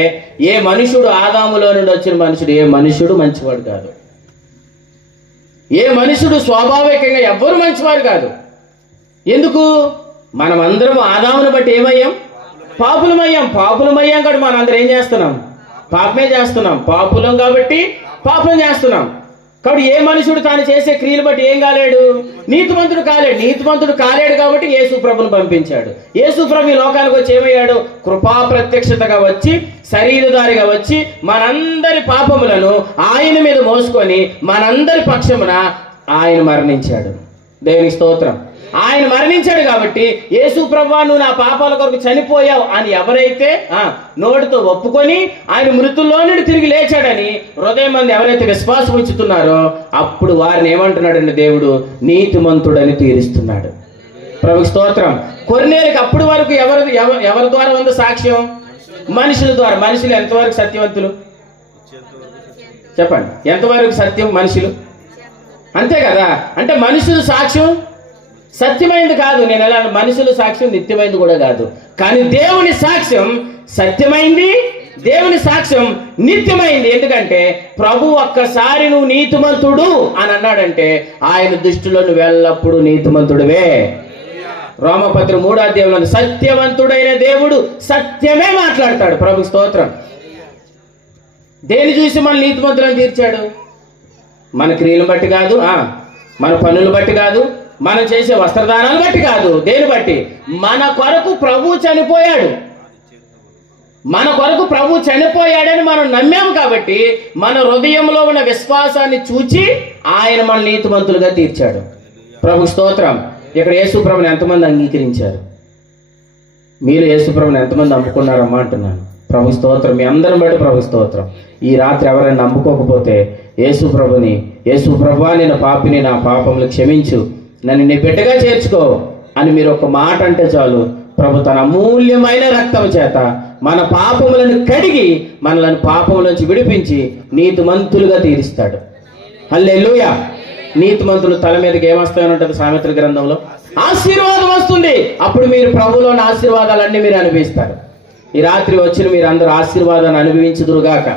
ఏ మనుషుడు ఆదాములో నుండి వచ్చిన మనుషుడు ఏ మనుషుడు మంచివాడు కాదు. ఏ మనుషుడు స్వాభావికంగా ఎవ్వరు మంచివారు కాదు. ఎందుకు? మనమందరం ఆదామును బట్టి ఏమయ్యాం? పాపులమయ్యాం. కాబట్టి మనందరం ఏం చేస్తున్నాం? పాపమే చేస్తున్నాం. పాపులం కాబట్టి పాపం చేస్తున్నాం. కాబట్టి ఏ మనుషుడు తాను చేసే క్రియలు బట్టి ఏం కాలేడు? నీతిమంతుడు కాలేడు కాబట్టి యేసు ప్రభుని పంపించాడు. యేసు ప్రభు ఈ లోకానికి వచ్చి ఏమయ్యాడు? కృపా ప్రత్యక్షతగా వచ్చి, శరీరధారిగా వచ్చి మనందరి పాపములను ఆయన మీద మోసుకొని మనందరి పక్షమున ఆయన మరణించాడు. దేవునికి స్తోత్రం. ఆయన మరణించాడు కాబట్టి యేసు ప్రభువా నువ్వు నా పాపాల కొరకు చనిపోయావు అని ఎవరైతే నోటితో ఒప్పుకొని ఆయన మృతుల్లో నుండి తిరిగి లేచాడని హృదయం మంది ఎవరైతే విశ్వాసం ఉంచుతున్నారో అప్పుడు వారిని ఏమంటున్నాడండి? దేవుడు నీతిమంతుడని తీరుస్తున్నాడు. ప్రభుకి స్తోత్రం. కొర్నేలుకి అప్పుడు వరకు ఎవరి ద్వారా ఉంది సాక్ష్యం? మనుషుల ద్వారా. మనుషులు ఎంతవరకు సత్యవంతులు చెప్పండి? ఎంతవరకు సత్యం మనుషులు? అంతే కదా. అంటే మనుషుల సాక్ష్యం సత్యమైంది కాదు. నేను ఎలా మనుషుల సాక్ష్యం నిత్యమైంది కూడా కాదు. కానీ దేవుని సాక్ష్యం సత్యమైంది, దేవుని సాక్ష్యం నిత్యమైంది. ఎందుకంటే ప్రభు ఒక్కసారి నువ్వు నీతిమంతుడు అని అన్నాడంటే ఆయన దృష్టిలో నువ్వు ఎల్లప్పుడూ నీతిమంతుడివే. రోమపత్రి 3వ అధ్యాయంలో సత్యవంతుడైన దేవుడు సత్యమే మాట్లాడతాడు. ప్రభు స్తోత్రం. దేని చూసి మన నీతిమంతులను తీర్చాడు? మన క్రియలను బట్టి కాదు, మన పనులు బట్టి కాదు, మనం చేసే వస్త్రదానాలు బట్టి కాదు. దేని బట్టి? మన కొరకు ప్రభు చనిపోయాడు. మన కొరకు ప్రభు చనిపోయాడని మనం నమ్మాము కాబట్టి మన హృదయంలో ఉన్న విశ్వాసాన్ని చూచి ఆయన మన నీతిమంతులుగా తీర్చాడు. ప్రభు స్తోత్రం. ఇక్కడ యేసు ప్రభుని ఎంతమంది అంగీకరించారు? మీరు యేసు ప్రభుని ఎంతమంది నమ్ముకున్నారమ్మా అంటున్నాను. ప్రభు స్తోత్రం. మీ అందరం బట్టి ప్రభు స్తోత్రం. ఈ రాత్రి ఎవరైనా నమ్ముకోకపోతే యేసు ప్రభుని, యేసు ప్రభువా నేను పాపిని, నా పాపములు క్షమించు, నన్ను నీ బిడ్డగా చేర్చుకో అని మీరు ఒక మాట అంటే చాలు, ప్రభు తన అమూల్యమైన రక్తం చేత మన పాపములను కడిగి మనలను పాపముల నుంచి విడిపించి నీతిమంతులుగా తీరుస్తాడు. హల్లెలూయా. నీతిమంతులు తల మీదకి ఏమొస్తాయని ఉంటుంది సామెతల గ్రంథంలో? ఆశీర్వాదం వస్తుంది. అప్పుడు మీరు ప్రభువులోని ఆశీర్వాదాలన్నీ మీరు అనుభవిస్తారు. ఈ రాత్రి వచ్చిన మీరు అందరూ ఆశీర్వాదాన్ని అనుభవించుదురుగాక.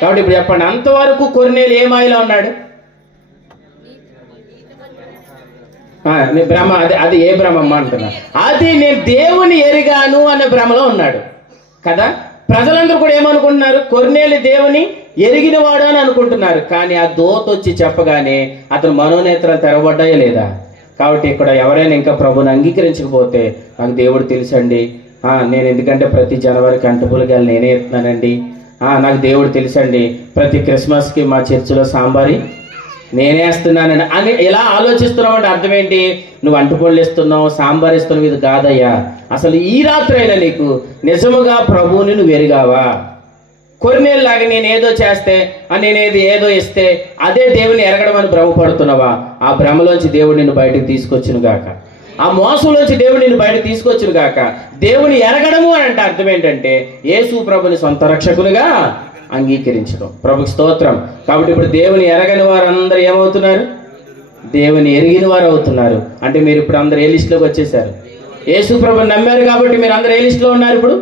కాబట్టి ఇప్పుడు చెప్పండి, అంతవరకు కొర్నేలు ఏ మాయలో ఉన్నాడు? భ్రమ. అది ఏ భ్రమమ్మ అంటున్నా? అది నేను దేవుని ఎరిగాను అనే భ్రమలో ఉన్నాడు కదా. ప్రజలందరూ కూడా ఏమనుకుంటున్నారు? కొర్నేలు దేవుని ఎరిగినవాడు అని అనుకుంటున్నారు. కానీ ఆ దూత వచ్చి చెప్పగానే అతను మనోనేత్రాలు తెరవబడ్డాయా లేదా? కాబట్టి ఇక్కడ ఎవరైనా ఇంకా ప్రభుని అంగీకరించకపోతే, నాకు దేవుడు తెలుసండి, నేను ఎందుకంటే ప్రతి జనవరికి అంటుపులకి నేనే ఎత్తున్నానండి, నాకు దేవుడు తెలుసండి, ప్రతి క్రిస్మస్కి మా చర్చిలో సాంబారి నేనే వేస్తున్నానని అని ఇలా ఆలోచిస్తున్నావు అంటే అర్థం ఏంటి? నువ్వు అంటుపళ్ళు ఇస్తున్నావు, సాంబార్ ఇస్తున్నావు. ఇది కాదయ్యా. అసలు ఈ రాత్రి అయినా నీకు నిజముగా ప్రభువుని నువ్వు ఎరిగావా? కొన్నేళ్ళలాగా నేను ఏదో చేస్తే, నేనేది ఏదో ఇస్తే అదే దేవుని ఎరగడం అని భ్రమపడుతున్నావా? ఆ భ్రమలోంచి దేవుడు నిన్ను బయటకు తీసుకొచ్చును గాక. ఆ మోసంలోంచి దేవుడు నిన్ను బయటకు తీసుకొచ్చును గాక. దేవుని ఎరగడము అని అంటే అర్థం ఏంటంటే యేసు ప్రభుని సొంత రక్షకునిగా అంగీకరించడం. ప్రభుకి స్తోత్రం. కాబట్టి ఇప్పుడు దేవుని ఎరగని వారందరూ ఏమవుతున్నారు? దేవుని ఎరిగిన వారు అవుతున్నారు. అంటే మీరు ఇప్పుడు అందరు ఏ లిస్టులోకి వచ్చేసారు? యేసు ప్రభుని నమ్మారు కాబట్టి మీరు అందరు ఏ లిస్టులో ఉన్నారు? ఇప్పుడు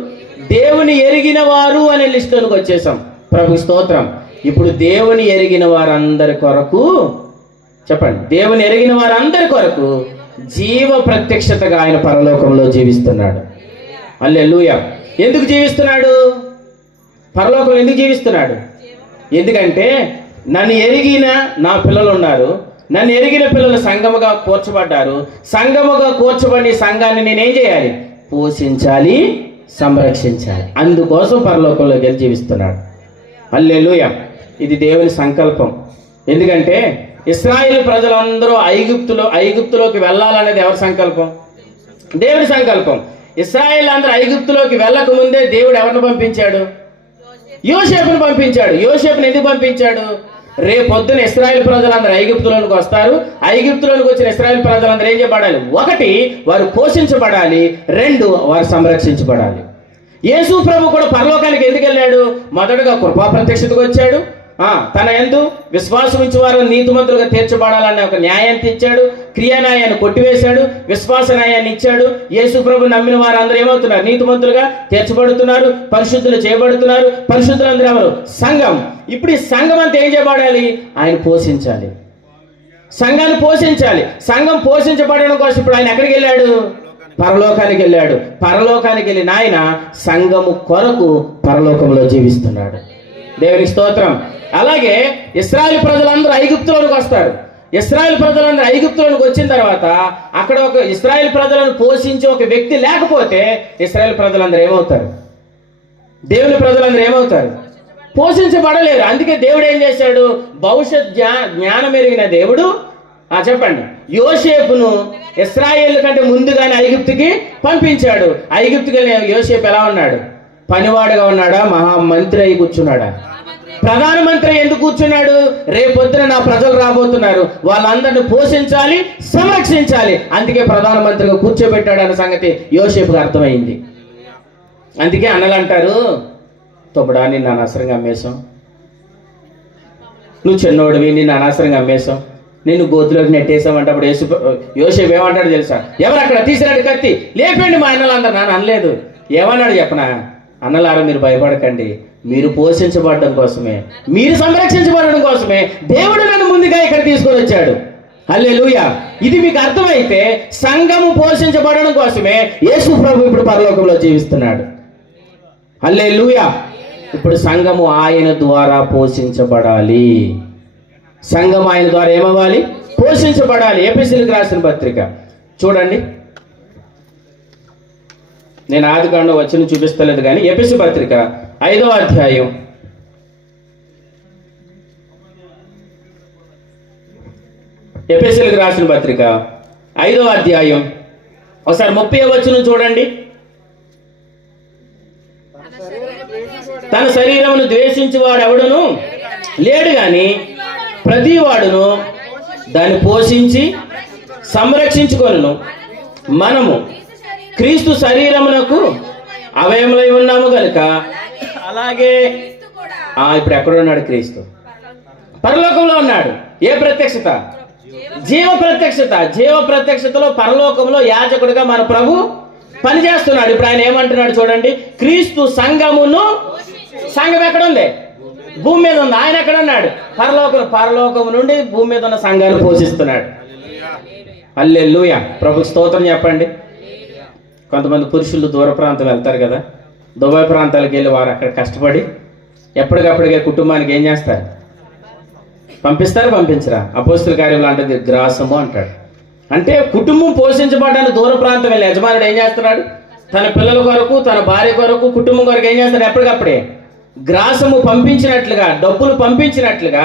దేవుని ఎరిగిన వారు అనే లిస్టులోకి వచ్చేసాం. ప్రభుకి స్తోత్రం. ఇప్పుడు దేవుని ఎరిగిన వారందరి కొరకు చెప్పండి, దేవుని ఎరిగిన వారందరి కొరకు జీవ ప్రత్యక్షతగా ఆయన పరలోకంలో జీవిస్తున్నాడు. హల్లెలూయా. ఎందుకు జీవిస్తున్నాడు? పరలోకంలో ఎందుకు జీవిస్తున్నాడు? ఎందుకంటే నన్ను ఎరిగిన నా పిల్లలు ఉన్నారు, నన్ను ఎరిగిన పిల్లలు సంఘముగా కూర్చబడ్డారు. సంఘముగా కూర్చబడి సంఘాన్ని నేనేం చేయాలి? పోషించాలి, సంరక్షించాలి. అందుకోసం పరలోకంలోకి వెళ్ళి జీవిస్తున్నాడు. హల్లెలూయా. ఇది దేవుని సంకల్పం. ఎందుకంటే ఇశ్రాయేలు ప్రజలందరూ ఐగుప్తులోకి వెళ్ళాలనేది ఎవరి సంకల్పం? దేవుని సంకల్పం. ఇశ్రాయేలు అందరూ ఐగుప్తులోకి వెళ్ళక ముందే దేవుడు ఎవరిని పంపించాడు? యోసేపును పంపించాడు. యోసేపుని ఎందుకు పంపించాడు? రేపొద్దున ఇశ్రాయేలు ప్రజలందరూ ఐగుప్తులోనికి వస్తారు. ఐగుప్తులోనికి వచ్చిన ఇశ్రాయేలు ప్రజలందరూ ఏం చేయబడాలి? 1, వారు పోషించబడాలి. 2, వారు సంరక్షించబడాలి. యేసు ప్రభు కూడా పరలోకానికి ఎందుకు వెళ్ళాడు? మొదటగా కృపా ప్రత్యక్షతకు వచ్చాడు. తన యందు విశ్వాసం ఉంచి వారు నీతిమంతులుగా తీర్చబడాలనే ఒక న్యాయాన్ని ఇచ్చాడు. క్రియాన్యాయాన్ని కొట్టివేశాడు, విశ్వాస న్యాయాన్ని ఇచ్చాడు. యేసు ప్రభు నమ్మిన వారందరూ ఏమవుతున్నారు? నీతిమంతులుగా తీర్చబడుతున్నారు, పరిశుద్ధులు చేయబడుతున్నారు. పరిశుద్ధులందరూ ఎవరు? సంఘం. ఇప్పుడు ఈ సంఘం అంతా ఏం చేయబడాలి? ఆయన పోషించాలి, సంఘాన్ని పోషించాలి. సంఘం పోషించబడడం కోసం ఇప్పుడు ఆయన ఎక్కడికి వెళ్ళాడు? పరలోకానికి వెళ్ళాడు. పరలోకానికి వెళ్ళిన ఆయన సంఘము కొరకు పరలోకంలో జీవిస్తున్నాడు. దేవునికి స్తోత్రం. అలాగే ఇశ్రాయేలు ప్రజలందరూ ఐగుప్తులోనికి వస్తారు. ఇశ్రాయేలు ప్రజలందరూ ఐగుప్తులోనికి వచ్చిన తర్వాత అక్కడ ఒక ఇశ్రాయేలు ప్రజలను పోషించే ఒక వ్యక్తి లేకపోతే ఇశ్రాయేలు ప్రజలందరూ ఏమవుతారు? దేవుని ప్రజలందరూ ఏమవుతారు? పోషించబడలేరు. అందుకే దేవుడు ఏం చేశాడు? భవిష్యత్ జ్ఞానం ఎరిగిన దేవుడు చెప్పండి, యోసేపును ఇశ్రాయేలు కంటే ముందుగానే ఐగుప్తుకి పంపించాడు. ఐగుప్తుకి వెళ్ళిన యోసేపు ఎలా ఉన్నాడు? పనివాడుగా ఉన్నాడా? మహామంత్రి అయి కూర్చున్నాడా? ప్రధానమంత్రి ఎందుకు కూర్చున్నాడు? రేపొద్దున నా ప్రజలు రాబోతున్నారు, వాళ్ళందరిని పోషించాలి, సంరక్షించాలి. అందుకే ప్రధానమంత్రిగా కూర్చోబెట్టాడు అన్న సంగతి యోసేపుకి అర్థమైంది. అందుకే అన్నలంటారు, తొమ్ముడా నిన్ను అనవసరంగా అమ్మేశాం, నువ్వు చిన్నోడివి, నిన్ను అనవసరంగా అమ్మేశాం, నేను గోతులోకి నెట్టేసామంటే అప్పుడు యోసేపు ఏమంటాడు తెలుసా? ఎవరు అక్కడ తీసినట్టు కత్తి లేపండి మా అన్నలందరూ. నాన్న అనలేదు. ఏమన్నాడు చెప్పనా? అన్నలారా మీరు భయపడకండి, మీరు పోషించబడడం కోసమే, మీరు సంరక్షించబడడం కోసమే దేవుడు నన్ను ముందుగా ఇక్కడ తీసుకొని వచ్చాడు. హల్లెలూయా. ఇది మీకు అర్థమైతే సంఘము పోషించబడడం కోసమే యేసు ప్రభు ఇప్పుడు పరలోకంలో జీవిస్తున్నాడు. హల్లెలూయా. ఇప్పుడు సంఘము ఆయన ద్వారా పోషించబడాలి. సంఘం ఆయన ద్వారా ఏమవ్వాలి? పోషించబడాలి. ఎఫెసీయులకు రాసిన పత్రిక చూడండి. నేను ఆదికాండం వచ్చిన చూపిస్తలేదు కానీ ఎఫెసీ పత్రిక 5వ అధ్యాయం 5వ అధ్యాయం ఒకసారి 30వ వచనం చూడండి. తన శరీరమును ద్వేషించేవాడు ఎవడును లేడు గాని ప్రతి వాడును దాన్ని పోషించి సంరక్షించుకొనును. మనము క్రీస్తు శరీరమునకు అవయములై ఉన్నాము గనుక అలాగే ఇప్పుడు ఎక్కడున్నాడు? క్రీస్తు పరలోకంలో ఉన్నాడు. ఏ ప్రత్యక్షత? జీవ ప్రత్యక్షత. జీవ ప్రత్యక్షతలో పరలోకంలో యాజకుడిగా మన ప్రభు పనిచేస్తున్నాడు. ఇప్పుడు ఆయన ఏమంటున్నాడు చూడండి. క్రీస్తు సంఘమును, సంఘం ఎక్కడ ఉంది? భూమి మీద ఉంది. ఆయన ఎక్కడ ఉన్నాడు? పరలోకం నుండి భూమి మీద ఉన్న సంఘాన్ని పోషిస్తున్నాడు. హల్లెలూయా. ప్రభు స్తోత్రం చెప్పండి. కొంతమంది పురుషులు దూర ప్రాంతం వెళ్తారు కదా, దుబాయ్ ప్రాంతాలకు వెళ్ళి వారు అక్కడ కష్టపడి ఎప్పటికప్పటికే కుటుంబానికి ఏం చేస్తారు? పంపించరా? అపోస్తుల కార్యం లాంటిది గ్రాసము అంటాడు. అంటే కుటుంబం పోషించబడడానికి దూర ప్రాంతం వెళ్ళి యజమానుడు ఏం చేస్తున్నాడు? తన పిల్లల కొరకు, తన భార్య కొరకు, కుటుంబం కొరకు ఏం చేస్తాడు? ఎప్పటికప్పుడే గ్రాసము పంపించినట్లుగా, డబ్బులు పంపించినట్లుగా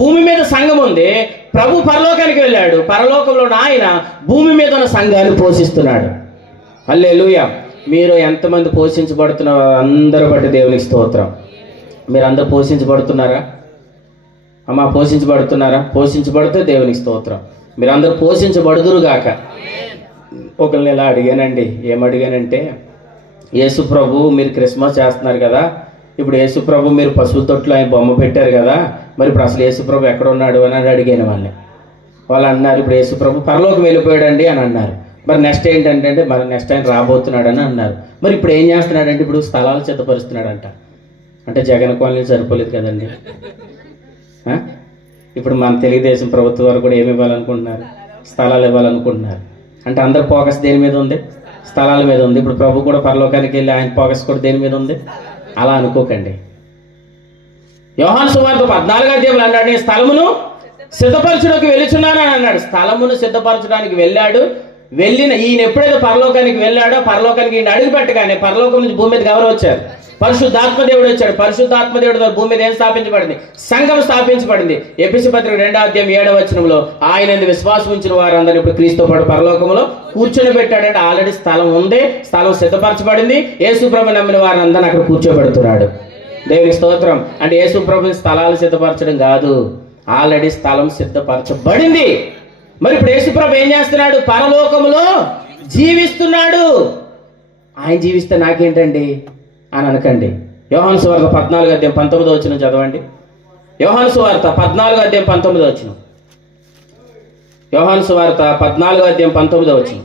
భూమి మీద సంఘం ఉంది. ప్రభు పరలోకానికి వెళ్ళాడు. పరలోకంలో ఆయన భూమి మీద ఉన్న సంఘాన్ని పోషిస్తున్నాడు. హల్లెలూయా. మీరు ఎంతమంది పోషించబడుతున్నారో అందరూ బట్టి దేవునికి స్తోత్రం. మీరు అందరూ పోషించబడుతున్నారా? అమ్మా పోషించబడుతున్నారా? పోషించబడితే దేవునికి స్తోత్రం. మీరు అందరూ పోషించబడుదురుగాక. ఒకరిని ఇలా అడిగానండి. ఏమడిగానంటే, యేసు ప్రభు మీరు క్రిస్మస్ చేస్తున్నారు కదా, ఇప్పుడు యేసు ప్రభు మీరు పశువు తొట్లో ఆయన బొమ్మ పెట్టారు కదా, మరి ఇప్పుడు అసలు యేసు ప్రభు ఎక్కడ ఉన్నాడు అని అడిగాను వాళ్ళని. వాళ్ళు అన్నారు ఇప్పుడు యేసు ప్రభు పరలోకం వెళ్ళిపోయాడండి అని అన్నారు. మరి నెక్స్ట్ ఏంటంటే మరి నెక్స్ట్ ఆయన రాబోతున్నాడని అన్నారు. మరి ఇప్పుడు ఏం చేస్తున్నాడంటే ఇప్పుడు స్థలాలు సిద్ధపరుస్తున్నాడంట. అంటే జగన్ కాలనీ సరిపోలేదు కదండి. ఇప్పుడు మన తెలుగుదేశం ప్రభుత్వం వారు కూడా ఏమి ఇవ్వాలనుకుంటున్నారు? స్థలాలు ఇవ్వాలనుకుంటున్నారు. అంటే అందరు ఫోకస్ దేని మీద ఉంది? స్థలాల మీద ఉంది. ఇప్పుడు ప్రభు కూడా పరలోకానికి వెళ్ళి ఆయన ఫోకస్ కూడా దేని మీద ఉంది? అలా అనుకోకండి. యోహాను సువార్త 14వ అధ్యాయంలో అన్నాడు, నేను స్థలమును సిద్ధపరచడానికి వెళుచున్నాను అని అన్నాడు. స్థలమును సిద్ధపరచడానికి వెళ్ళాడు. వెళ్ళిన ఈయన ఎప్పుడైతే పరలోకానికి వెళ్ళాడో, పరలోకానికి ఈయన అడుగు పెట్టగానే పరలోకం నుంచి భూమి మీదకి ఎవరు వచ్చారు? పరిశుద్ధాత్మదేవుడు వచ్చాడు. పరిశుద్ధాత్మదేవుడు ద్వారా భూమి మీద ఏం స్థాపించబడింది? సంఘం స్థాపించబడింది. ఎఫెసీ పత్రిక 2వ అధ్యాయం 7వ వచనంలో ఆయన విశ్వాసం ఉంచిన వారందరూ ఇప్పుడు క్రీస్తుతో పాటు పరలోకంలో కూర్చొని పెట్టాడంటే ఆల్రెడీ స్థలం ఉంది, స్థలం సిద్ధపరచబడింది. యేసు ప్రభు నమ్మిన వారందరినీ అక్కడ కూర్చోబెడుతున్నాడు. దేవుని స్తోత్రం. అంటే యేసు ప్రభుని స్థలాలు సిద్ధపరచడం కాదు, ఆల్రెడీ స్థలం సిద్ధపరచబడింది. మరి ఇప్పుడు యేసు ప్రభు ఏం చేస్తున్నాడు? పరలోకంలో జీవిస్తున్నాడు. ఆయన జీవిస్తే నాకేంటండి అని అనకండి. యోహాను సువార్త 14వ అధ్యాయం 19వ వచనం చదవండి. యోహాను సువార్త 14వ అధ్యాయం 19వ వచనం. యోహాను సువార్త 14వ అధ్యాయం 19వ వచనం.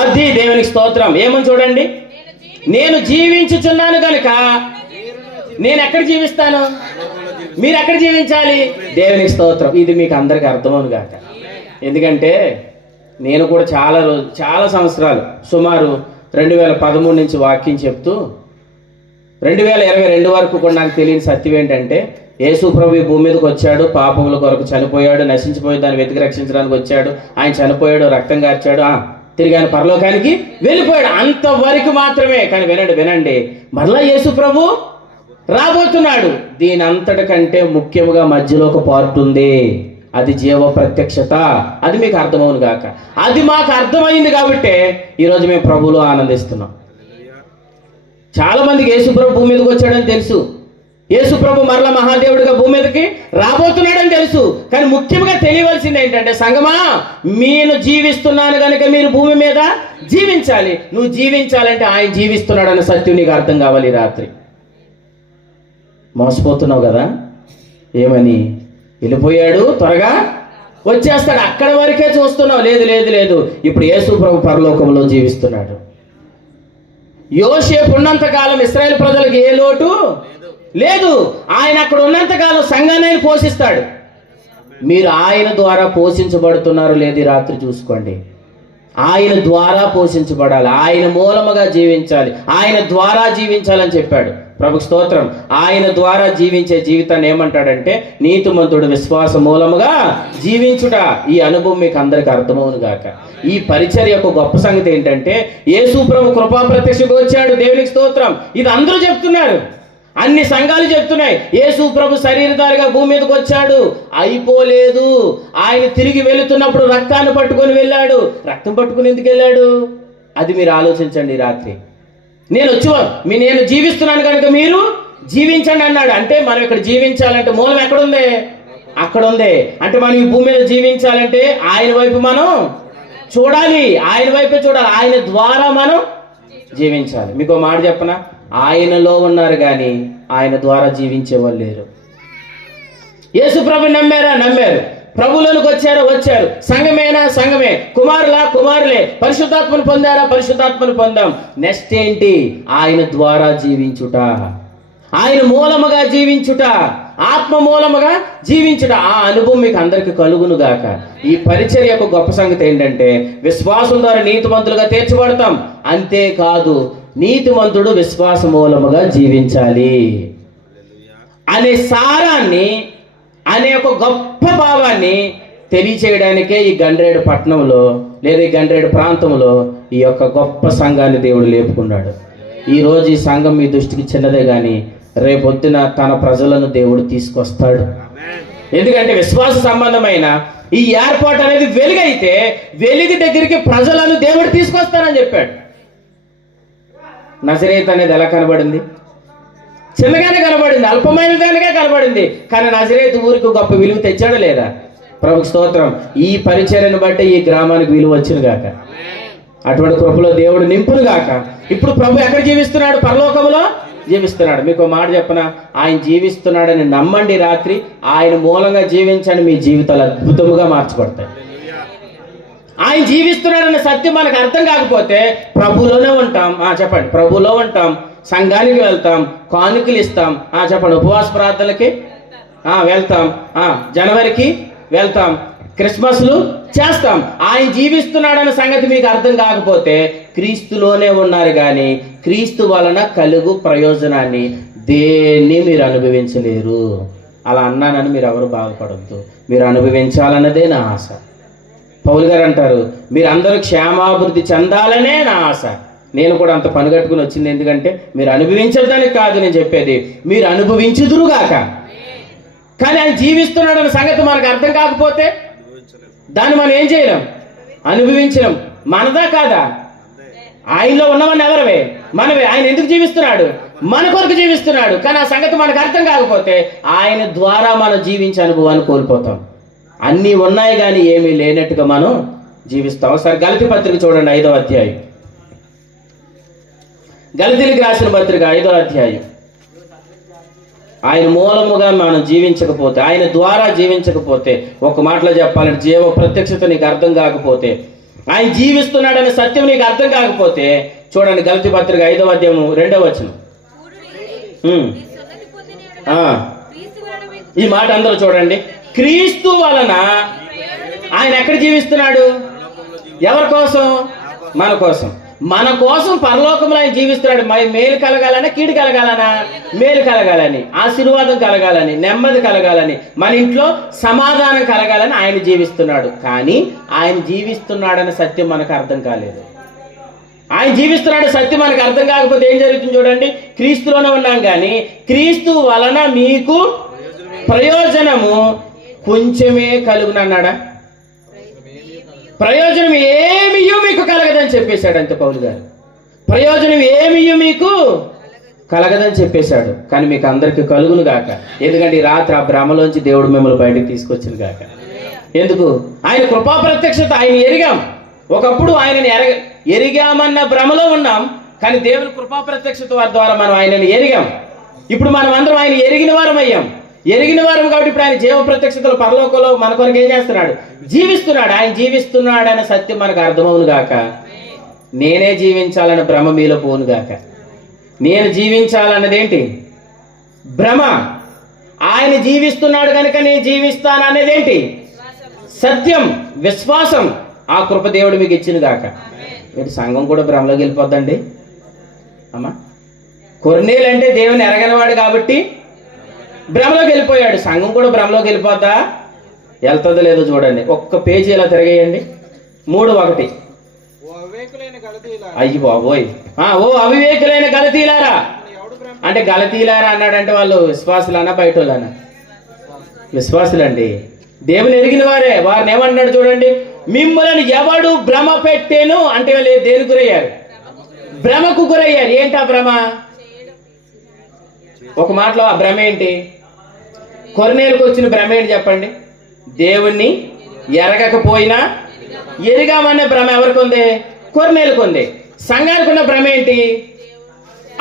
అది దేవునికి స్తోత్రం. ఏమని చూడండి. నేను జీవించుచున్నాను కనుక నేను ఎక్కడ జీవిస్తాను? మీరు ఎక్కడ జీవించాలి? దేవునికి స్తోత్రం. ఇది మీకు అందరికి అర్థమవును గాక. ఎందుకంటే నేను కూడా చాలా సంవత్సరాలు, సుమారు 2013 నుంచి వాక్యం చెప్తూ 2022 వరకు కూడా నాకు తెలియని సత్యం ఏంటంటే, యేసు ప్రభు ఈ భూమి మీదకి వచ్చాడు, పాపముల కొరకు చనిపోయాడు, నశించిపోయి దాన్ని వెతికి రక్షించడానికి వచ్చాడు, ఆయన చనిపోయాడు, రక్తం కార్చాడు, తిరిగి ఆయన పరలోకానికి వెళ్ళిపోయాడు. అంతవరకు మాత్రమే. కానీ వినండి, మరలా యేసు ప్రభు రాబోతున్నాడు. దీని అంతటికంటే ముఖ్యంగా మధ్యలో ఒక పార్ట్ ఉంది. అది జీవ ప్రత్యక్షత. అది మీకు అర్థమవును గాక. అది మాకు అర్థమైంది కాబట్టి ఈరోజు మేము ప్రభువులో ఆనందిస్తున్నాం. చాలా మందికి యేసు ప్రభు భూమి మీదకి వచ్చాడని తెలుసు, యేసు ప్రభు మరలా మహాదేవుడిగా భూమి మీదకి రాబోతున్నాడని తెలుసు. కానీ ముఖ్యంగా తెలియవలసింది ఏంటంటే, సంగమా నేను జీవిస్తున్నాను కనుక మీరు భూమి మీద జీవించాలి. నువ్వు జీవించాలంటే ఆయన జీవిస్తున్నాడన్న సత్యం నీకు అర్థం కావాలి. రాత్రి మోసపోతున్నావు కదా. ఏమని? వెళ్ళిపోయాడు, త్వరగా వచ్చేస్తాడు. అక్కడి వరకే చూస్తున్నావు. లేదు లేదు లేదు, ఇప్పుడు యేసు ప్రభు పరలోకంలో జీవిస్తున్నాడు. యోసేపు ఉన్నంత కాలం ఇశ్రాయేలు ప్రజలకు ఏ లోటు లేదు. ఆయన అక్కడ ఉన్నంత కాలం సంఘాన్ని ఆయన పోషిస్తాడు. మీరు ఆయన ద్వారా పోషించబడుతున్నారు లేదు, ఈ రాత్రి చూసుకోండి. ఆయన ద్వారా పోషించబడాలి, ఆయన మూలముగా జీవించాలి, ఆయన ద్వారా జీవించాలని చెప్పాడు. ప్రభుకు స్తోత్రం. ఆయన ద్వారా జీవించే జీవితాన్ని ఏమంటాడంటే నీతిమంతుడు విశ్వాస మూలముగా జీవించుట. ఈ అనుభవం మీకు అందరికి అర్థమవును గాక. ఈ పరిచర్య యొక్క గొప్ప సంగతి ఏంటంటే యేసు ప్రభు కృపా ప్రత్యక్షకు వచ్చాడు. దేవునికి స్తోత్రం. ఇది అందరూ చెప్తున్నారు, అన్ని సంఘాలు చెప్తున్నాయి. యేసు ప్రభు శరీరధారిగా భూమి మీదకి వచ్చాడు, అయిపోలేదు. ఆయన తిరిగి వెళుతున్నప్పుడు రక్తాన్ని పట్టుకొని వెళ్ళాడు. రక్తం పట్టుకుని ఎందుకు వెళ్ళాడు? అది మీరు ఆలోచించండి ఈ రాత్రి. నేను జీవిస్తున్నాను కనుక మీరు జీవించండి అన్నాడు. అంటే మనం ఇక్కడ జీవించాలంటే మూలం ఎక్కడుంది? అక్కడ ఉంది. అంటే మనం ఈ భూమి మీద జీవించాలంటే ఆయన వైపు మనం చూడాలి, ఆయన వైపే చూడాలి, ఆయన ద్వారా మనం జీవించాలి. మీకు మాట చెప్పనా, ఆయనలో ఉన్నారు కానీ ఆయన ద్వారా జీవించే వాళ్ళు లేరు. యేసు ప్రభు నమ్మారా? నమ్మారు. ప్రభువులోనికి వచ్చారా? వచ్చారు. సంఘమేనా? సంఘమే. కుమారులా? కుమారులే. పరిశుద్ధాత్మను పొందారా? పరిశుద్ధాత్మను పొందాం. నెక్స్ట్ ఏంటి? ఆయన ద్వారా జీవించుట, ఆయన మూలముగా జీవించుట, ఆత్మ మూలముగా జీవించుట. ఆ అనుభవం మీకు అందరికి కలుగును గాక. ఈ పరిచర్య యొక్క గొప్ప సంగతి ఏంటంటే విశ్వాసం ద్వారా నీతిమంతులుగా తీర్చబడతాం. అంతేకాదు నీతిమంతుడు విశ్వాస మూలముగా జీవించాలి అనే సారాన్ని, అనే ఒక గొప్ప భావాన్ని తెలియచేయడానికే ఈ గండ్రేడు పట్టణంలో లేదా ఈ గండ్రేడు ప్రాంతంలో ఈ యొక్క గొప్ప సంఘాన్ని దేవుడు లేపుకున్నాడు. ఈరోజు ఈ సంఘం మీ దృష్టికి చిన్నదే కానీ రేపొద్దున తన ప్రజలను దేవుడు తీసుకొస్తాడు. ఎందుకంటే విశ్వాస సంబంధమైన ఈ ఏర్పాటు అనేది వెలుగైతే వెలుగు దగ్గరికి ప్రజలను దేవుడు తీసుకొస్తానని చెప్పాడు. నజరేతు అనేది ఎలా కనబడింది? చిన్నగానే కనబడింది, అల్పమైనదానిగా కనబడింది. కానీ నజరేతు ఊరికి గొప్ప విలువ తెచ్చాడు లేదా? ప్రభుకు స్తోత్రం. ఈ పరిచర్యను బట్టి ఈ గ్రామానికి విలువ వచ్చిన గాక. అటువంటి కృపలో దేవుడు నింపును గాక. ఇప్పుడు ప్రభు ఎక్కడ జీవిస్తున్నాడు? పరలోకంలో జీవిస్తున్నాడు. మీకు మాట చెప్పనా, ఆయన జీవిస్తున్నాడని నమ్మండి. రాత్రి ఆయన మూలంగా జీవించండి, మీ జీవితాలు అద్భుతముగా మార్చబడతాయి. ఆయన జీవిస్తున్నాడన్న సత్యం మనకు అర్థం కాకపోతే ప్రభులోనే ఉంటాం. చెప్పండి, ప్రభులో ఉంటాం, సంఘానికి వెళ్తాం, కానుకలు ఇస్తాం. చెప్పండి, ఉపవాస ప్రార్థనలకి వెళ్తాం, జనవరికి వెళ్తాం, క్రిస్మస్లు చేస్తాం. ఆయన జీవిస్తున్నాడన్న సంగతి మీకు అర్థం కాకపోతే క్రీస్తులోనే ఉన్నారు కానీ క్రీస్తు వలన కలుగు ప్రయోజనాన్ని దేన్ని మీరు అనుభవించలేరు. అలా అన్నానని మీరు ఎవరు బాధపడద్దు. మీరు అనుభవించాలన్నదే నా ఆశ. పౌలు గారు అంటారు, మీరందరూ క్షేమాభివృద్ధి చెందాలనే నా ఆశ. నేను కూడా అంత పనిగట్టుకుని వచ్చింది. ఎందుకంటే మీరు అనుభవించడానికి కాదు నేను చెప్పేది, మీరు అనుభవించుదురుగాక. కానీ ఆయన జీవిస్తున్నాడన్న సంగతి మనకు అర్థం కాకపోతే దాన్ని మనం ఏం చేయలేం, అనుభవించలేం. మనదా కాదా? ఆయనలో ఉన్నవన్నీ ఎవరవే? మనవే. ఆయన ఎందుకు జీవిస్తున్నాడు? మన కొరకు జీవిస్తున్నాడు. కానీ ఆ సంగతి మనకు అర్థం కాకపోతే ఆయన ద్వారా మనం జీవించే అనుభవాన్ని కోల్పోతాం. అన్నీ ఉన్నాయి కానీ ఏమీ లేనట్టుగా మనం జీవిస్తాం. ఒకసారి గలతీ పత్రిక చూడండి, 5వ అధ్యాయం. గలతీలకు రాసిన పత్రిక 5వ అధ్యాయం. ఆయన మూలముగా మనం జీవించకపోతే, ఆయన ద్వారా జీవించకపోతే, ఒక మాటలో చెప్పాలంటే జీవ ప్రత్యక్షత నీకు అర్థం కాకపోతే, ఆయన జీవిస్తున్నాడనే సత్యం నీకు అర్థం కాకపోతే, చూడండి గలతీ పత్రిక 5వ అధ్యాయం 2వ వచనం. ఈ మాట అందరూ చూడండి. క్రీస్తు వలన ఆయన ఎక్కడ జీవిస్తున్నాడు? ఎవరి కోసం? మన కోసం. మన కోసం పరలోకంలో ఆయన జీవిస్తున్నాడు. మేలు కలగాలనా, కీడు కలగాలనా? మేలు కలగాలని, ఆశీర్వాదం కలగాలని, నెమ్మది కలగాలని, మన ఇంట్లో సమాధానం కలగాలని ఆయన జీవిస్తున్నాడు. కానీ ఆయన జీవిస్తున్నాడనే సత్యం మనకు అర్థం కాలేదు. ఆయన జీవిస్తున్నాడు సత్యం మనకు అర్థం కాకపోతే ఏం జరుగుతుంది చూడండి. క్రీస్తులోనే ఉన్నాం కానీ క్రీస్తు వలన మీకు ప్రయోజనము కొంచెమే కలుగునన్నాడా? ప్రయోజనం ఏమియో మీకు కలగదని చెప్పేశాడు అంతే పౌలు గారు. ప్రయోజనం ఏమియో మీకు కలగదని చెప్పేశాడు. కానీ మీకు అందరికి కలుగును గాక. ఎందుకంటే ఈ రాత్రి ఆ భ్రమలోంచి దేవుడు మిమ్మల్ని బయటకు తీసుకొచ్చింది గాక. ఎందుకు? ఆయన కృపా ప్రత్యక్షత ఆయన ఎరిగాం. ఒకప్పుడు ఆయనని ఎరిగామన్న భ్రమలో ఉన్నాం. కానీ దేవుని కృపా ప్రత్యక్షత ద్వారా మనం ఆయనని ఎరిగాం. ఇప్పుడు మనం అందరం ఆయన ఎరిగిన వారం అయ్యాం. ఎరిగిన వారు కాబట్టి ఇప్పుడు ఆయన జీవ ప్రత్యక్షతలు పరలోకంలో మన కొరకు ఏం చేస్తున్నాడు? జీవిస్తున్నాడు. ఆయన జీవిస్తున్నాడు అనే సత్యం మనకు అర్థమవును గాక. నేనే జీవించాలన్న భ్రమ మీలో పోను గాక. నేను జీవించాలన్నది ఏంటి? భ్రమ. ఆయన జీవిస్తున్నాడు కనుక నేను జీవిస్తాను అనేది ఏంటి? సత్యం, విశ్వాసం. ఆ కృప దేవుడు మీకు ఇచ్చింది గాక. ఏంటి సంఘం కూడా భ్రమలోకి వెళ్ళిపోద్దండి అమ్మా? కొర్నేలు అంటే దేవుని ఎరగనివాడు కాబట్టి భ్రమలోకి వెళ్ళిపోయాడు. సంఘం కూడా భ్రమలోకి వెళ్ళిపోద్దా? వెళ్తుందో లేదో చూడండి. ఒక్క పేజీ ఇలా తిరగేయండి. 3:1. అయ్యి బాబోయ్. ఓ అవివేకులైన గలతీలారా అంటే గలతీలారా అన్నాడంటే వాళ్ళు విశ్వాసులన్నా బయట వాళ్ళనా? విశ్వాసులండి, దేవుని ఎరిగిన వారే. వారిని ఏమన్నాడు చూడండి, మిమ్మల్ని ఎవడు భ్రమ పెట్టేను అంటే వాళ్ళు దేనికి గురయ్యారు? భ్రమకు గురయ్యారు. ఏంటా భ్రమ? ఒక మాటలో ఆ భ్రమ ఏంటి? కొర్నేలుకు వచ్చిన భ్రమ ఏంటి చెప్పండి? దేవుణ్ణి ఎరగకపోయినా ఎరిగామనే భ్రమ ఎవరికి ఉంది? కొర్నేలుకు ఉంది. సంఘానికి ఉన్న భ్రమ ఏంటి?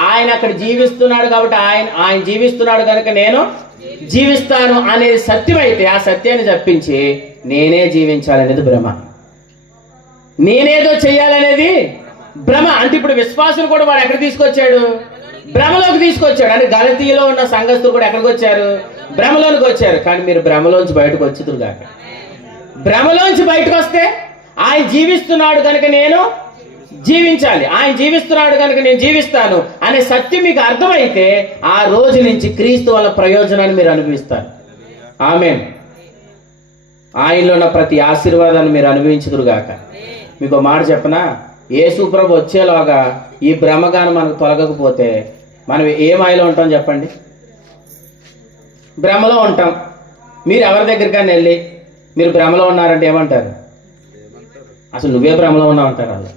ఆయన అక్కడ జీవిస్తున్నాడు కాబట్టి ఆయన జీవిస్తున్నాడు కనుక నేను జీవిస్తాను అనేది సత్యం అయితే ఆ సత్యాన్ని తప్పించి నేనే జీవించాలనేది భ్రమ. నేనేదో చెయ్యాలనేది భ్రమ. అంటే ఇప్పుడు విశ్వాసులు కూడా వాడు ఎక్కడ తీసుకొచ్చాడు? భ్రమలోకి తీసుకొచ్చాడు. అంటే గలతీలో ఉన్న సంఘస్థులు కూడా ఎక్కడికి వచ్చారు? భ్రమలోనికి వచ్చారు. కానీ మీరు భ్రమలోంచి బయటకు వచ్చుదురు గాక. భ్రమలోంచి బయటకు వస్తే ఆయన జీవిస్తున్నాడు కనుక నేను జీవించాలి, ఆయన జీవిస్తున్నాడు కనుక నేను జీవిస్తాను అనే సత్యం మీకు అర్థమైతే ఆ రోజు నుంచి క్రీస్తు వల్ల ప్రయోజనాన్ని మీరు అనుభవిస్తారు. ఆమేన్. ఆయనలో ఉన్న ప్రతి ఆశీర్వాదాన్ని మీరు అనుభవించుదురు గాక. మీకు ఒక మాట చెప్పనా? యేసు ప్రభు వచ్చేలాగా ఈ భ్రమగాను మనకు తొలగకపోతే మనం ఏ మాయలో ఉంటాం చెప్పండి? భ్రమలో ఉంటాం. మీరు ఎవరి దగ్గరికైనా వెళ్ళి మీరు భ్రమలో ఉన్నారంటే ఏమంటారు? అసలు నువ్వే భ్రమలో ఉన్నావు అంటారు వాళ్ళు.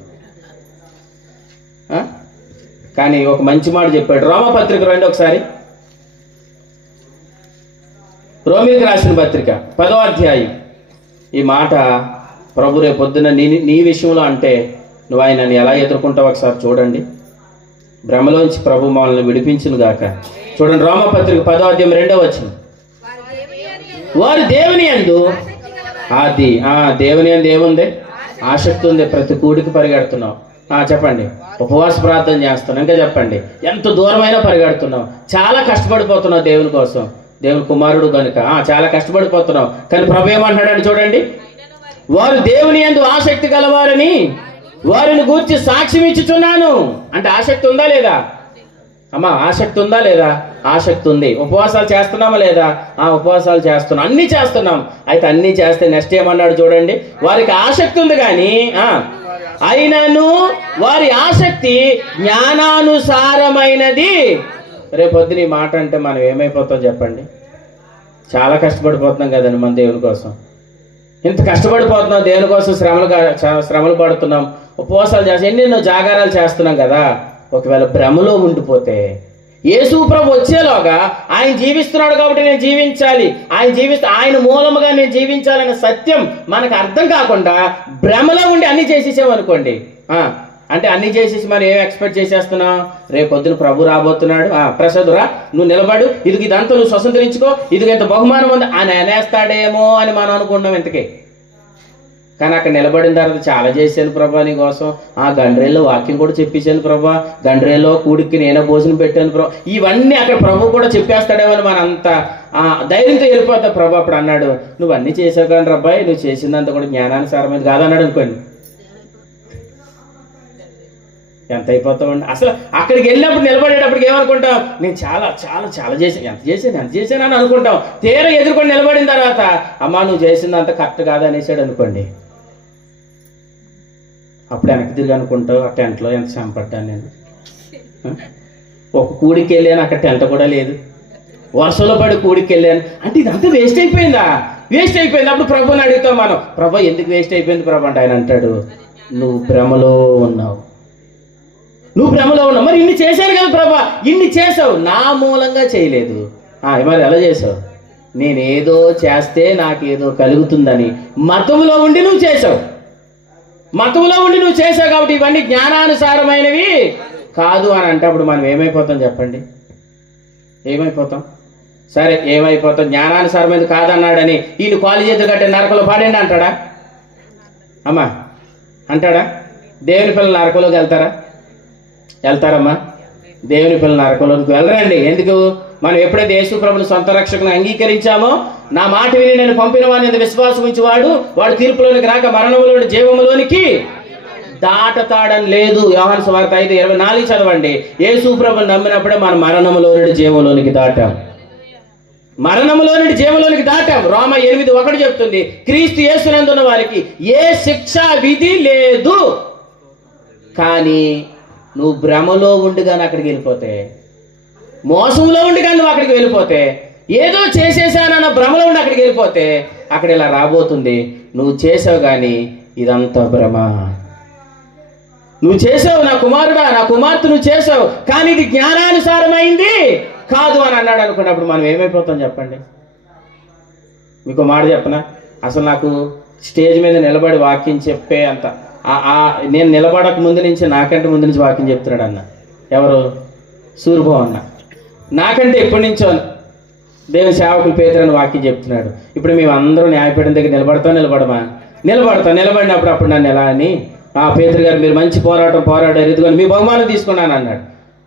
కానీ ఒక మంచి మాట చెప్పాడు. రోమపత్రిక రండి ఒకసారి. రోమిలికి రాసిన పత్రిక 10వ అధ్యాయం. ఈ మాట ప్రభు రేపు పొద్దున నీ విషయంలో అంటే నువ్వు ఆయనని ఎలా ఎదుర్కొంటావు ఒకసారి చూడండి. భ్రమలోంచి ప్రభు మనల్ని విడిపించును గాక. చూడండి రోమపత్రిక 10వ అధ్యాయం 2వ వచనం. వారు దేవుని యందు దేవుని యందు ఏముంది? ఆసక్తి ఉంది. ప్రతి కూడికి పరిగెడుతున్నావు. చెప్పండి. ఉపవాస ప్రార్థన చేస్తున్నావు. ఇంకా చెప్పండి. ఎంత దూరమైనా పరిగెడుతున్నావు. చాలా కష్టపడిపోతున్నావు దేవుని కోసం. దేవుని కుమారుడు కనుక చాలా కష్టపడిపోతున్నావు. కానీ ప్రభు ఏమంటున్నాడని చూడండి. వారు దేవుని యందు ఆసక్తి గలవారని వారిని గూర్చి సాక్ష్యం ఇచ్చుచున్నాను. అంటే ఆసక్తి ఉందా లేదా అమ్మా? ఆసక్తి ఉందా లేదా? ఆసక్తి ఉంది. ఉపవాసాలు చేస్తున్నామా లేదా? ఉపవాసాలు చేస్తున్నాం. అన్ని చేస్తున్నాం. అయితే అన్ని చేస్తే నెక్స్ట్ ఏమన్నాడు చూడండి. వారికి ఆసక్తి ఉంది కానీ అయినను వారి ఆసక్తి జ్ఞానానుసారమైనది. రేపొద్దున ఈ మాట అంటే మనం ఏమైపోతాం చెప్పండి? చాలా కష్టపడిపోతున్నాం కదండి మన దేవుని కోసం. ఇంత కష్టపడిపోతున్నాం దేవుని కోసం, శ్రమలు పడుతున్నాం, ఉపవాసాలు చేస్తాం, ఎన్నెన్నో జాగారాలు చేస్తున్నాం కదా. ఒకవేళ భ్రమలో ఉండిపోతే యేసు ప్రభు వచ్చేలోగా ఆయన జీవిస్తున్నాడు కాబట్టి నేను జీవించాలి, ఆయన మూలముగా నేను జీవించాలనే సత్యం మనకు అర్థం కాకుండా భ్రమలో ఉండి అన్ని చేసేసామనుకోండి. అంటే అన్ని చేసేసి మనం ఏం ఎక్స్పెక్ట్ చేసేస్తున్నాం? రేపు పొద్దున ప్రభు రాబోతున్నాడు, ప్రసాదురా నువ్వు నిలబడు, ఇదంతా నువ్వు స్వతంత్రించుకో, ఇంత బహుమానం ఉంది అని అనేస్తాడేమో అని మనం అనుకుంటున్నాం ఇంతకే. కానీ అక్కడ నిలబడిన తర్వాత చాలా చేశాను ప్రభా నీ కోసం. గండ్రేల్లో వాక్యం కూడా చెప్పేశాను ప్రభా, గండ్రేల్లో కూడికి నేనే భోజనం పెట్టాను ప్రభా. ఇవన్నీ అక్కడ ప్రభు కూడా చెప్పేస్తాడేమో అని మనం అంత ధైర్యంతో వెళ్ళిపోతా. ప్రభు అప్పుడు అన్నాడు, నువ్వు అన్ని చేసావు కానీ రబ్బాయి, నువ్వు చేసిందంతా కూడా జ్ఞానానుసారమైనది కాదన్నాడు అనుకోండి. ఎంత అయిపోతామండి అసలు. అక్కడికి వెళ్ళినప్పుడు నిలబడేటప్పటికి ఏమనుకుంటాం? నేను చాలా చాలా చాలా చేశాను, ఎంత చేశాను అని అనుకుంటాం. తీరా ఎదుర్కొని నిలబడిన తర్వాత అమ్మా నువ్వు చేసిందంత కరెక్ట్ కాదు అనేసాడు అనుకోండి. అప్పుడు వెనక్కి తిరిగి అనుకుంటావు, ఆ టెంట్లో ఎంత చంపడ్డాను నేను. ఒక కూడికి వెళ్ళాను, అక్కడ టెంట్ కూడా లేదు, వర్షంలో పడి కూడికి వెళ్ళాను అంటే ఇదంతా వేస్ట్ అయిపోయిందా? వేస్ట్ అయిపోయింది. అప్పుడు ప్రభుని అడుగుతాం మనం, ప్రభు ఎందుకు వేస్ట్ అయిపోయింది ప్రభు అంటే ఆయన అంటాడు, నువ్వు భ్రమలో ఉన్నావు. మరి ఇన్ని చేశాను కదా ప్రభా, ఇన్ని చేసావు, నా మూలంగా చేయలేదు. మరి ఎలా చేసావు? నేనేదో చేస్తే నాకేదో కలుగుతుందని మతంలో ఉండి నువ్వు చేసావు. కాబట్టి ఇవన్నీ జ్ఞానానుసారమైనవి కాదు అని అంటే అప్పుడు మనం ఏమైపోతాం చెప్పండి? ఏమైపోతాం? సరే ఏమైపోతాం, జ్ఞానానుసారమైనది కాదన్నాడని ఈయన కాలు చేతులు కట్టే నరకలో పాడండి అంటాడా? అమ్మా అంటాడా? దేవుని పిల్లలు నరకంలోకి వెళ్తారమ్మా? దేవుని పిల్లలు నరకంలోకి వెళ్ళరండి. ఎందుకు? మనం ఎప్పుడైతే యేసు ప్రభుని సొంత రక్షకుని అంగీకరించామో, నా మాట విని నేను పంపిన వాడిని విశ్వాసం ఉంచి వాడు తీర్పులోనికి రాక మరణంలోని జీవములోనికి దాటతాడని లేదు. యోహాను సువార్త 5:24 చదవండి. యేసు ప్రభుని నమ్మినప్పుడే మనం మరణంలో నుండి జీవంలోనికి దాటాం. మరణంలో నుండి జీవంలోనికి దాటాం. రోమ 8:1 చెప్తుంది, క్రీస్తు యేసునందున్న వారికి ఏ శిక్షా విధి లేదు. కానీ నువ్వు భ్రమలో ఉండి కానీ అక్కడికి వెళ్ళిపోతే, మోసంలో ఉండి కానీ నువ్వు అక్కడికి వెళ్ళిపోతే, ఏదో చేసేసానన్న భ్రమలో ఉండి అక్కడికి వెళ్ళిపోతే అక్కడ ఇలా రాబోతుంది, నువ్వు చేసావు కానీ ఇదంతా భ్రమ. నువ్వు చేసావు, నా కుమారుడా, నా కుమార్తె నువ్వు చేసావు, కానీ ఇది జ్ఞానానుసారమైంది కాదు అని అన్నాడు అనుకున్నప్పుడు మనం ఏమైపోతాం చెప్పండి? మీకు మాట చెప్పనా? అసలు నాకు స్టేజ్ మీద నిలబడి వాక్యం చెప్పే అంత నేను నిలబడక ముందు నుంచి, నాకంటే ముందు నుంచి వాక్యం చెప్తున్నాడు అన్న. ఎవరు? సూర్యభావ అన్న. నాకంటే ఎప్పటి నుంచో దేవుని సేవకులు పేతురని వాక్యం చెప్తున్నాడు. ఇప్పుడు మేము అందరూ న్యాయపీఠం దగ్గర నిలబడినప్పుడు అప్పుడు నన్ను ఎలా అని, పేతురు గారు మీరు మంచి పోరాడారు, ఇదిగోని మీ బహుమానం తీసుకున్నాను అన్నాడు.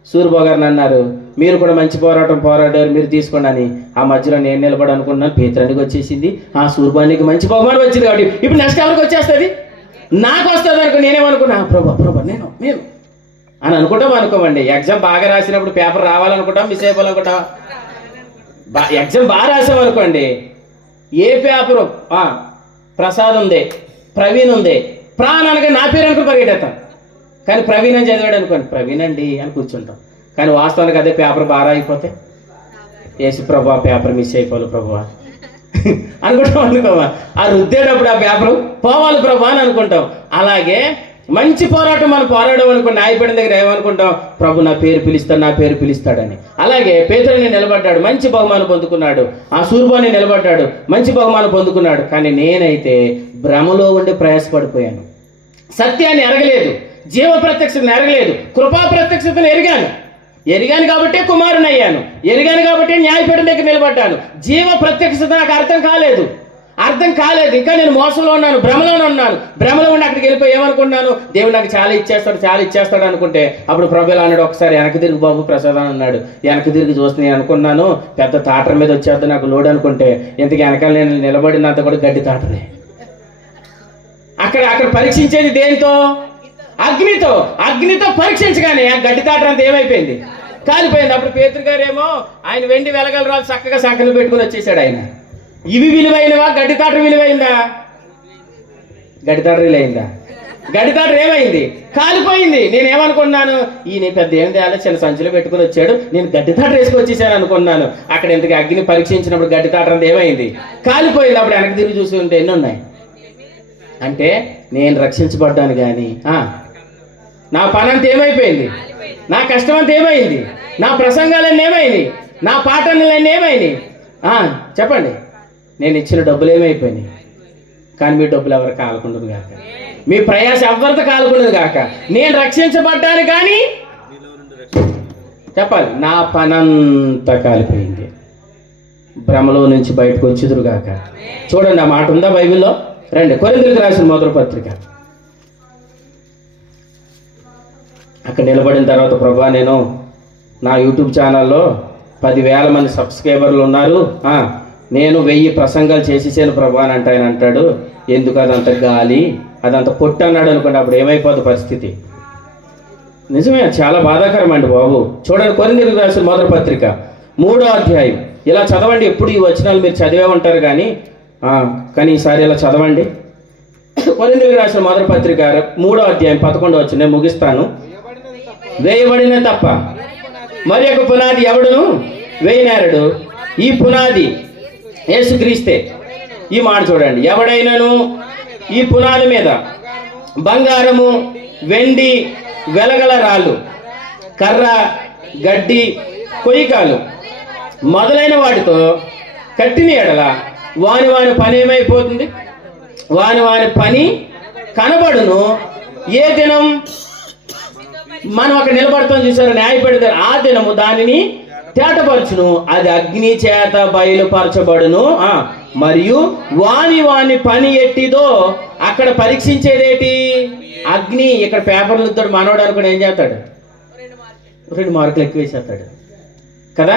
సూర్యబాబు గారిని అన్నారు, మీరు కూడా మంచి పోరాడారు, మీరు తీసుకోండి అని. ఆ మధ్యలో నేను నిలబడి అనుకున్నాను, పేతురానికి వచ్చేసింది, సూర్యబానికి మంచి బహుమానం వచ్చింది కాబట్టి ఇప్పుడు నెక్స్ట్ ఎవరికి వచ్చేస్తుంది? నాకు వస్తుంది అనుకో. నేనేమనుకున్నా, ప్రభా నేను అని అనుకోమండి. ఎగ్జామ్ బాగా రాసినప్పుడు పేపర్ రావాలనుకుంటాం, మిస్ అయిపోవాలనుకుంటాం. ఎగ్జామ్ బాగా రాసామనుకోండి, ఏ పేపరు ప్రసాద్ ఉంది, ప్రవీణ్ ఉంది, ప్రాణ్ అనగా నా పేరు అనుకుని పరిగెడతాం. కానీ ప్రవీణ్ అని చదివాడు అనుకోండి, ప్రవీణ్ అండి అని కూర్చుంటాం. కానీ వాస్తవానికి అదే పేపర్ బాగా అయిపోతే, యేసు ప్రభా పేపర్ మిస్ అయిపోవాలి ప్రభా అనుకోమా. ఆ రుద్దేటప్పుడు ఆ పేపర్ పోవాలి ప్రభా అని అనుకుంటాం. అలాగే మంచి పోరాటం మనం పోరాడడం అనుకోండి, న్యాయపీఠం దగ్గర ఏమనుకుంటాం, ప్రభు నా పేరు పిలుస్తాడని. అలాగే పేతురుని నిలబడ్డాడు, మంచి బహుమానం పొందుకున్నాడు. ఆ సూర్యబాని నిలబడ్డాడు, మంచి బహుమానం పొందుకున్నాడు. కానీ నేనైతే భ్రమలో ఉండి ప్రయాసపడిపోయాను. సత్యాన్ని ఎరగలేదు, జీవ ప్రత్యక్షతను ఎరగలేదు, కృపా ప్రత్యక్షతను ఎరిగాను కాబట్టే కుమారుని అయ్యాను, ఎరిగాను కాబట్టే న్యాయపీఠం దగ్గర నిలబడ్డాను. జీవ ప్రత్యక్షత నాకు అర్థం కాలేదు. ఇంకా నేను మోసంలో ఉన్నాను, భ్రమలో ఉన్నాను. భ్రమలో ఉండి అక్కడికి వెళ్ళిపోయి ఏమనుకున్నాను, దేవుడు నాకు చాలా ఇచ్చేస్తాడు అనుకుంటే అప్పుడు ప్రభువులు అన్నాడు, ఒకసారి వెనక్కి తిరిగి బాబు ప్రసాద్ అన్నాడు. వెనక్కి తిరిగి చూస్తే నేను అనుకున్నాను పెద్ద తాటర మీద వచ్చేద్దాం నాకు లోడ్ అనుకుంటే, ఇంతకీ వెనకాల నేను నిలబడినంత కూడా గడ్డి తాటరే. అక్కడ పరీక్షించేది దేనితో? అగ్నితో పరీక్షించగానే ఆ గడ్డి తాటర అంతా ఏమైపోయింది? కాలిపోయింది. అప్పుడు పేతురు గారేమో ఆయన వెండి వెలగల రాళ్ళు చక్కగా సంకలు పెట్టుకుని వచ్చేసాడు. ఆయన ఇవి విలువైనవా, గడ్డి తాటర విలువైందా? గడ్డి తాటర ఏమైంది? కాలిపోయింది. నేనేమనుకున్నాను, ఈయన పెద్ద ఏం తేయాలి, చిన్న సంచులు పెట్టుకుని వచ్చాడు, నేను గడ్డి తాటర వేసుకొచ్చేసాను అనుకున్నాను. అక్కడ ఇంతకు అగ్ని పరీక్షించినప్పుడు గడ్డి తాటర అంతా ఏమైంది? కాలిపోయింది. అప్పుడు వెనక్కి తిరిగి చూసి ఉంటే ఎన్ని ఉన్నాయి అంటే, నేను రక్షించబడ్డాను కానీ నా పని అంతా ఏమైపోయింది, నా కష్టం అంతా ఏమైంది, నా ప్రసంగాలన్నీ ఏమైంది, నా పాఠాలన్నీ ఏమైంది? చెప్పండి. నేను ఇచ్చిన డబ్బులు ఏమైపోయినాయి? కానీ మీ డబ్బులు ఎవరు కాలకుండదు కాక, మీ ప్రయాస ఎవరితో కాలకుండదు కాక, నేను రక్షించబడ్డాను కానీ చెప్పాలి నా పనంతా కాలిపోయింది. భ్రమలో నుంచి బయటకు వచ్చుదురు గాక. చూడండి, ఆ మాట ఉందా బైబిల్లో? రండి, కొరింథీయులకు రాసిన మొదటి పత్రిక. అక్కడ నిలబడిన తర్వాత, ప్రభా నేను నా యూట్యూబ్ ఛానల్లో 10,000 మంది సబ్స్క్రైబర్లు ఉన్నారు, నేను 1000 ప్రసంగాలు చేసేసాను ప్రభా అని ఆయన అంటాడు. ఎందుకు? అదంత గాలి, అదంత పొట్టు అన్నాడు అనుకోండి. అప్పుడు ఏమైపోద్ది పరిస్థితి? నిజమే, చాలా బాధాకరం అండి బాబు. చూడండి, కొరింథీయులకు రాసిన మొదటి పత్రిక 3వ అధ్యాయం. ఇలా చదవండి. ఎప్పుడు ఈ వచనాలు మీరు చదివే ఉంటారు కానీ ఈసారి ఇలా చదవండి. కొరింథీయులకు రాసిన మొదటి పత్రిక 3వ అధ్యాయం 11వ వచనం. నేను ముగిస్తాను. వేయబడిన తప్ప మరి ఒక పునాది ఎవడును వేయనేరడు, ఈ పునాది యేసుక్రీస్తే. ఈ మాట చూడండి, ఎవడైనాను ఈ పునాది మీద బంగారము, వెండి, వెలగల రాళ్ళు, కర్ర, గడ్డి, కొయ్యకాలు మొదలైన వాటితో కట్టిన ఎడల వాని పని ఏమైపోతుంది? వాని పని కనబడును. ఏ దినం మనం అక్కడ నిలబడతాం చూసారు, న్యాయపడితే ఆ దినము దానిని తేటపరచును, అది అగ్ని చేత బయలుపరచబడును. మరియు వాని పని ఎట్టిదో. అక్కడ పరీక్షించేదేటి? అగ్ని. ఇక్కడ పేపర్లు ఇస్తాడు మనోడు అనుకుని ఏం చేస్తాడు? 2 మార్కులు ఎక్కువ వేసేస్తాడు కదా.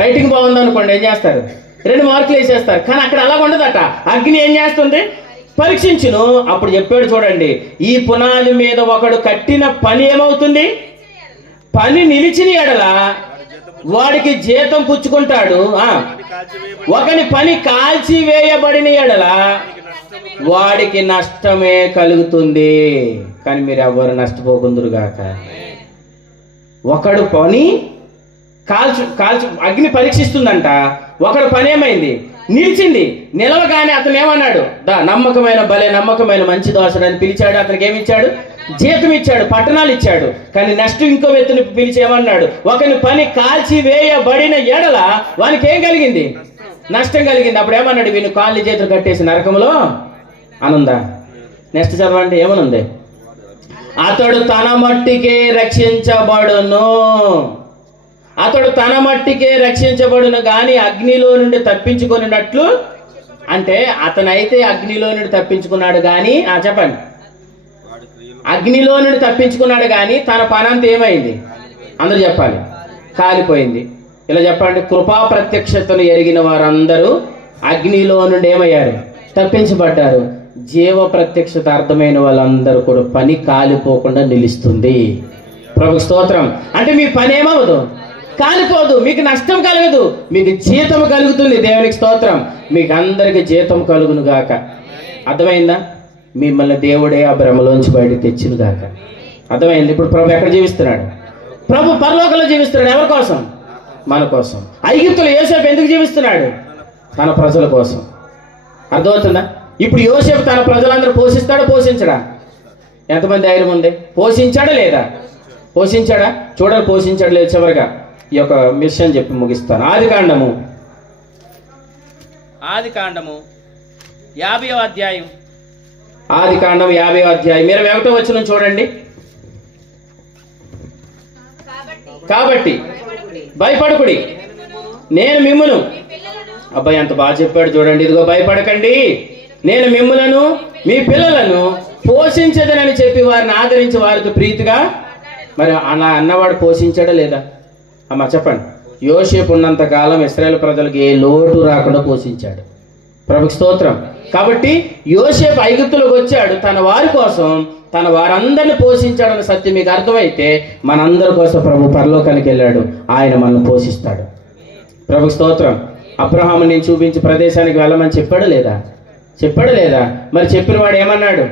రైటింగ్ బాగుంది అనుకోండి, ఏం చేస్తారు? 2 మార్కులు వేసేస్తారు. కానీ అక్కడ అలా ఉండదట. అగ్ని ఏం చేస్తుంది? పరీక్షించును. అప్పుడు చెప్పాడు చూడండి, ఈ పునాది మీద ఒకడు కట్టిన పని ఏమవుతుంది? పని నిలిచిన ఎడల వాడికి జీతం పుచ్చుకుంటాడు. ఒకని పని కాల్చివేయబడిన ఎడల వాడికి నష్టమే కలుగుతుంది. కానీ మీరు ఎవరు నష్టపోకుందురుగాక. ఒకడు పని కాల్చు అగ్ని పరీక్షిస్తుందంట. ఒకడు పని ఏమైంది? నిలిచింది. నిలవగానే అతను ఏమన్నాడు? నమ్మకమైన నమ్మకమైన మంచి దోసడు అని పిలిచాడు. అతనికి ఏమిచ్చాడు? జీతం ఇచ్చాడు, పట్టణాలు ఇచ్చాడు. కానీ నెక్స్ట్ ఇంకో వ్యక్తిని పిలిచి ఏమన్నాడు? ఒకని పని కాల్చి వేయబడిన ఎడల వానికి ఏం కలిగింది? నష్టం కలిగింది. అప్పుడు ఏమన్నాడు? వీని కాళ్ళు చేతులు కట్టేసి నరకంలో అనుందా? నెక్స్ట్ చదవండి, ఏమనుంది? అతడు తన మట్టికే రక్షించబడును. అతడు తన మట్టికే రక్షించబడును గాని అగ్నిలో నుండి తప్పించుకున్నట్లు. అంటే అతనైతే అగ్నిలో నుండి తప్పించుకున్నాడు కానీ, చెప్పండి, అగ్నిలో నుండి తప్పించుకున్నాడు కానీ తన పని అంతా ఏమైంది? అందరూ చెప్పాలి, కాలిపోయింది. ఇలా చెప్పండి, కృపా ప్రత్యక్షతను ఎరిగిన వారందరూ అగ్నిలో నుండి ఏమయ్యారు? తప్పించబడ్డారు. జీవ ప్రత్యక్షత అర్థమైన వాళ్ళందరూ కూడా పని కాలిపోకుండా నిలుస్తుంది. ప్రభు స్తోత్రం. అంటే మీ పని ఏమవదు? కాలిపోదు. మీకు నష్టం కలగదు, మీకు జీతం కలుగుతుంది. దేవునికి స్తోత్రం. మీకు అందరికి జీతం కలుగును గాక. అర్థమైందా? మిమ్మల్ని దేవుడే ఆ భ్రమలోంచి బయటకు తెచ్చును గాక. అర్థమైంది? ఇప్పుడు ప్రభు ఎక్కడ జీవిస్తున్నాడు? ప్రభు పరలోకంలో జీవిస్తున్నాడు. ఎవరి కోసం? మన కోసం. ఐగుప్తులో యోసేపు ఎందుకు జీవిస్తున్నాడు? తన ప్రజల కోసం. అర్థమవుతుందా? ఇప్పుడు యోసేపు తన ప్రజలందరూ పోషిస్తాడా, పోషించడా? ఎంతమంది ధైర్యం ఉంది? పోషించాడా లేదా? పోషించాడా? చూడాలి, పోషించాడు లేదు. చివరిగా ఈ యొక్క మిషన్ చెప్పి ముగిస్తాను. ఆదికాండము 50వ అధ్యాయం. ఆదికాండం 50వ అధ్యాయం 21వ వచనం చూడండి. కాబట్టి భయపడకుడి, నేను మిమ్మును. అబ్బాయి ఎంత బాగా చెప్పాడు చూడండి. ఇదిగో భయపడకండి, నేను మిమ్ములను మీ పిల్లలను పోషించదనని చెప్పి వారిని ఆదరించి వారికి ప్రీతిగా. మరి అలా అన్నవాడు పోషించాడా లేదా? అమ్మ చెప్పండి. యోసేపు ఉన్నంత కాలం ఇశ్రాయేలు ప్రజలకు ఏ లోటు రాకుండా పోషించాడు. ప్రభుకి స్తోత్రం. కాబట్టి యోసేపు ఐగుప్తులోకి వచ్చాడు తన వారి కోసం, తన వారందరిని పోషించాడన్న సత్యం మీకు అర్థమైతే మనందరి కోసం ప్రభు పరలోకానికి వెళ్ళాడు. ఆయన మనల్ని పోషిస్తాడు. ప్రభుకి స్తోత్రం. అబ్రహాము నేను చూపించి ప్రదేశానికి వెళ్ళమని చెప్పాడు లేదా? చెప్పాడు లేదా? మరి చెప్పిన వాడు ఏమన్నాడు?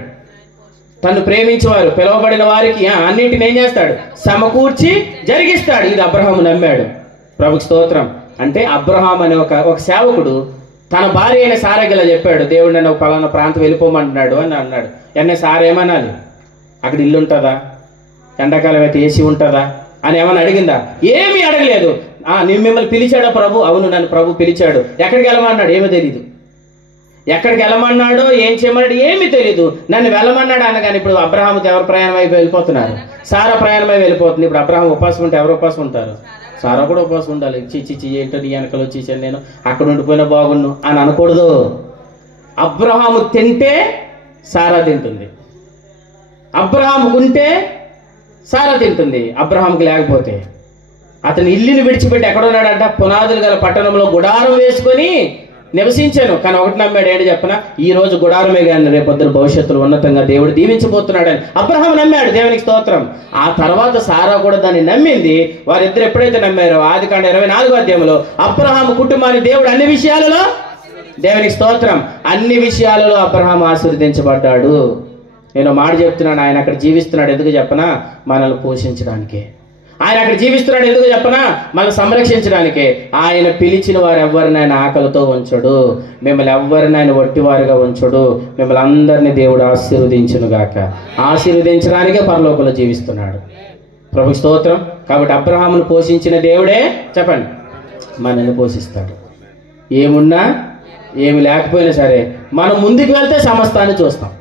తను ప్రేమించేవారు పిలువబడిన వారికి అన్నింటిని ఏం చేస్తాడు? సమకూర్చి జరిగిస్తాడు. ఇది అబ్రహాము నమ్మాడు. ప్రభుకి స్తోత్రం. అంటే అబ్రహాం అనే ఒక సేవకుడు తన భార్య అయిన సారాగిలా చెప్పాడు, దేవుడు నన్ను ఒక పలానా ప్రాంతం వెళ్ళిపోమంటున్నాడు అని అన్నాడు. ఎన్న సార ఏమనాలి? అక్కడ ఇల్లు ఉంటుందా? ఎండాకాలం అయితే ఏసీ ఉంటుందా అని ఏమన్నా అడిగిందా? ఏమీ అడగలేదు. నేను మిమ్మల్ని పిలిచాడా ప్రభు? అవును, నన్ను ప్రభు పిలిచాడు. ఎక్కడికి వెళ్ళమన్నాడు? ఏమీ తెలీదు. ఎక్కడికి వెళ్ళమన్నాడో ఏం చేయమన్నాడు ఏమీ తెలీదు. నన్ను వెళ్ళమన్నాడు అనగానే ఇప్పుడు అబ్రహాముకి ఎవరు ప్రయాణం అయిపోయి వెళ్ళిపోతున్నారు? సారా ప్రయాణమై వెళ్ళిపోతుంది. ఇప్పుడు అబ్రహాం ఉపాసం ఉంటే ఎవరు ఉపాసం ఉంటారు? సారా కూడా ఉపవాసం ఉండాలి. చిచ్చి ఏంటో నీ వెనకలు వచ్చేసాను, నేను అక్కడ ఉండిపోయినా బాగుండు అని అనకూడదు. అబ్రహాము తింటే సారా తింటుంది, అబ్రహాముకు ఉంటే సారా తింటుంది. అబ్రహాముకి లేకపోతే అతని ఇల్లుని విడిచిపెట్టి ఎక్కడ ఉన్నాడంట? పునాదులు గల పట్టణంలో గుడారం వేసుకొని నివసించాను. కానీ ఒకటి నమ్మాడు. ఏంటి చెప్పనా? ఈ రోజు గుడారమే కానీ రేపొద్దున భవిష్యత్తులో ఉన్నతంగా దేవుడు దీవించబోతున్నాడని అబ్రహాం నమ్మాడు. దేవునికి స్తోత్రం. ఆ తర్వాత సారా కూడా దాన్ని నమ్మింది. వారిద్దరు ఎప్పుడైతే నమ్మారో ఆదికాండ 24వ అధ్యాయంలో అబ్రహాం కుటుంబాన్ని దేవుడు అన్ని విషయాలలో, దేవునికి స్తోత్రం, అన్ని విషయాలలో అబ్రహాం ఆశీర్వదించబడ్డాడు. నేను మాట చెప్తున్నాను, ఆయన అక్కడ జీవిస్తున్నాడు ఎందుకు చెప్పనా? మనల్ని పోషించడానికే. ఆయన అక్కడ జీవిస్తున్నాడు ఎందుకు చెప్పనా? మనం సంరక్షించడానికే. ఆయన పిలిచిన వారు ఎవరిని ఆయన ఆకలితో ఉంచడు, మిమ్మల్ని ఎవరిని ఆయన వట్టివారుగా ఉంచడు. మిమ్మల్ని అందరినీ దేవుడు ఆశీర్వదించును గాక. ఆశీర్వదించడానికే పరలోకంలో జీవిస్తున్నాడు. ప్రభు స్తోత్రం. కాబట్టి అబ్రహామును పోషించిన దేవుడే చెప్పండి మనల్ని పోషిస్తాడు. ఏమున్నా ఏమి లేకపోయినా సరే మనం ముందుకు వెళ్తే సమస్తాన్ని చూస్తాం.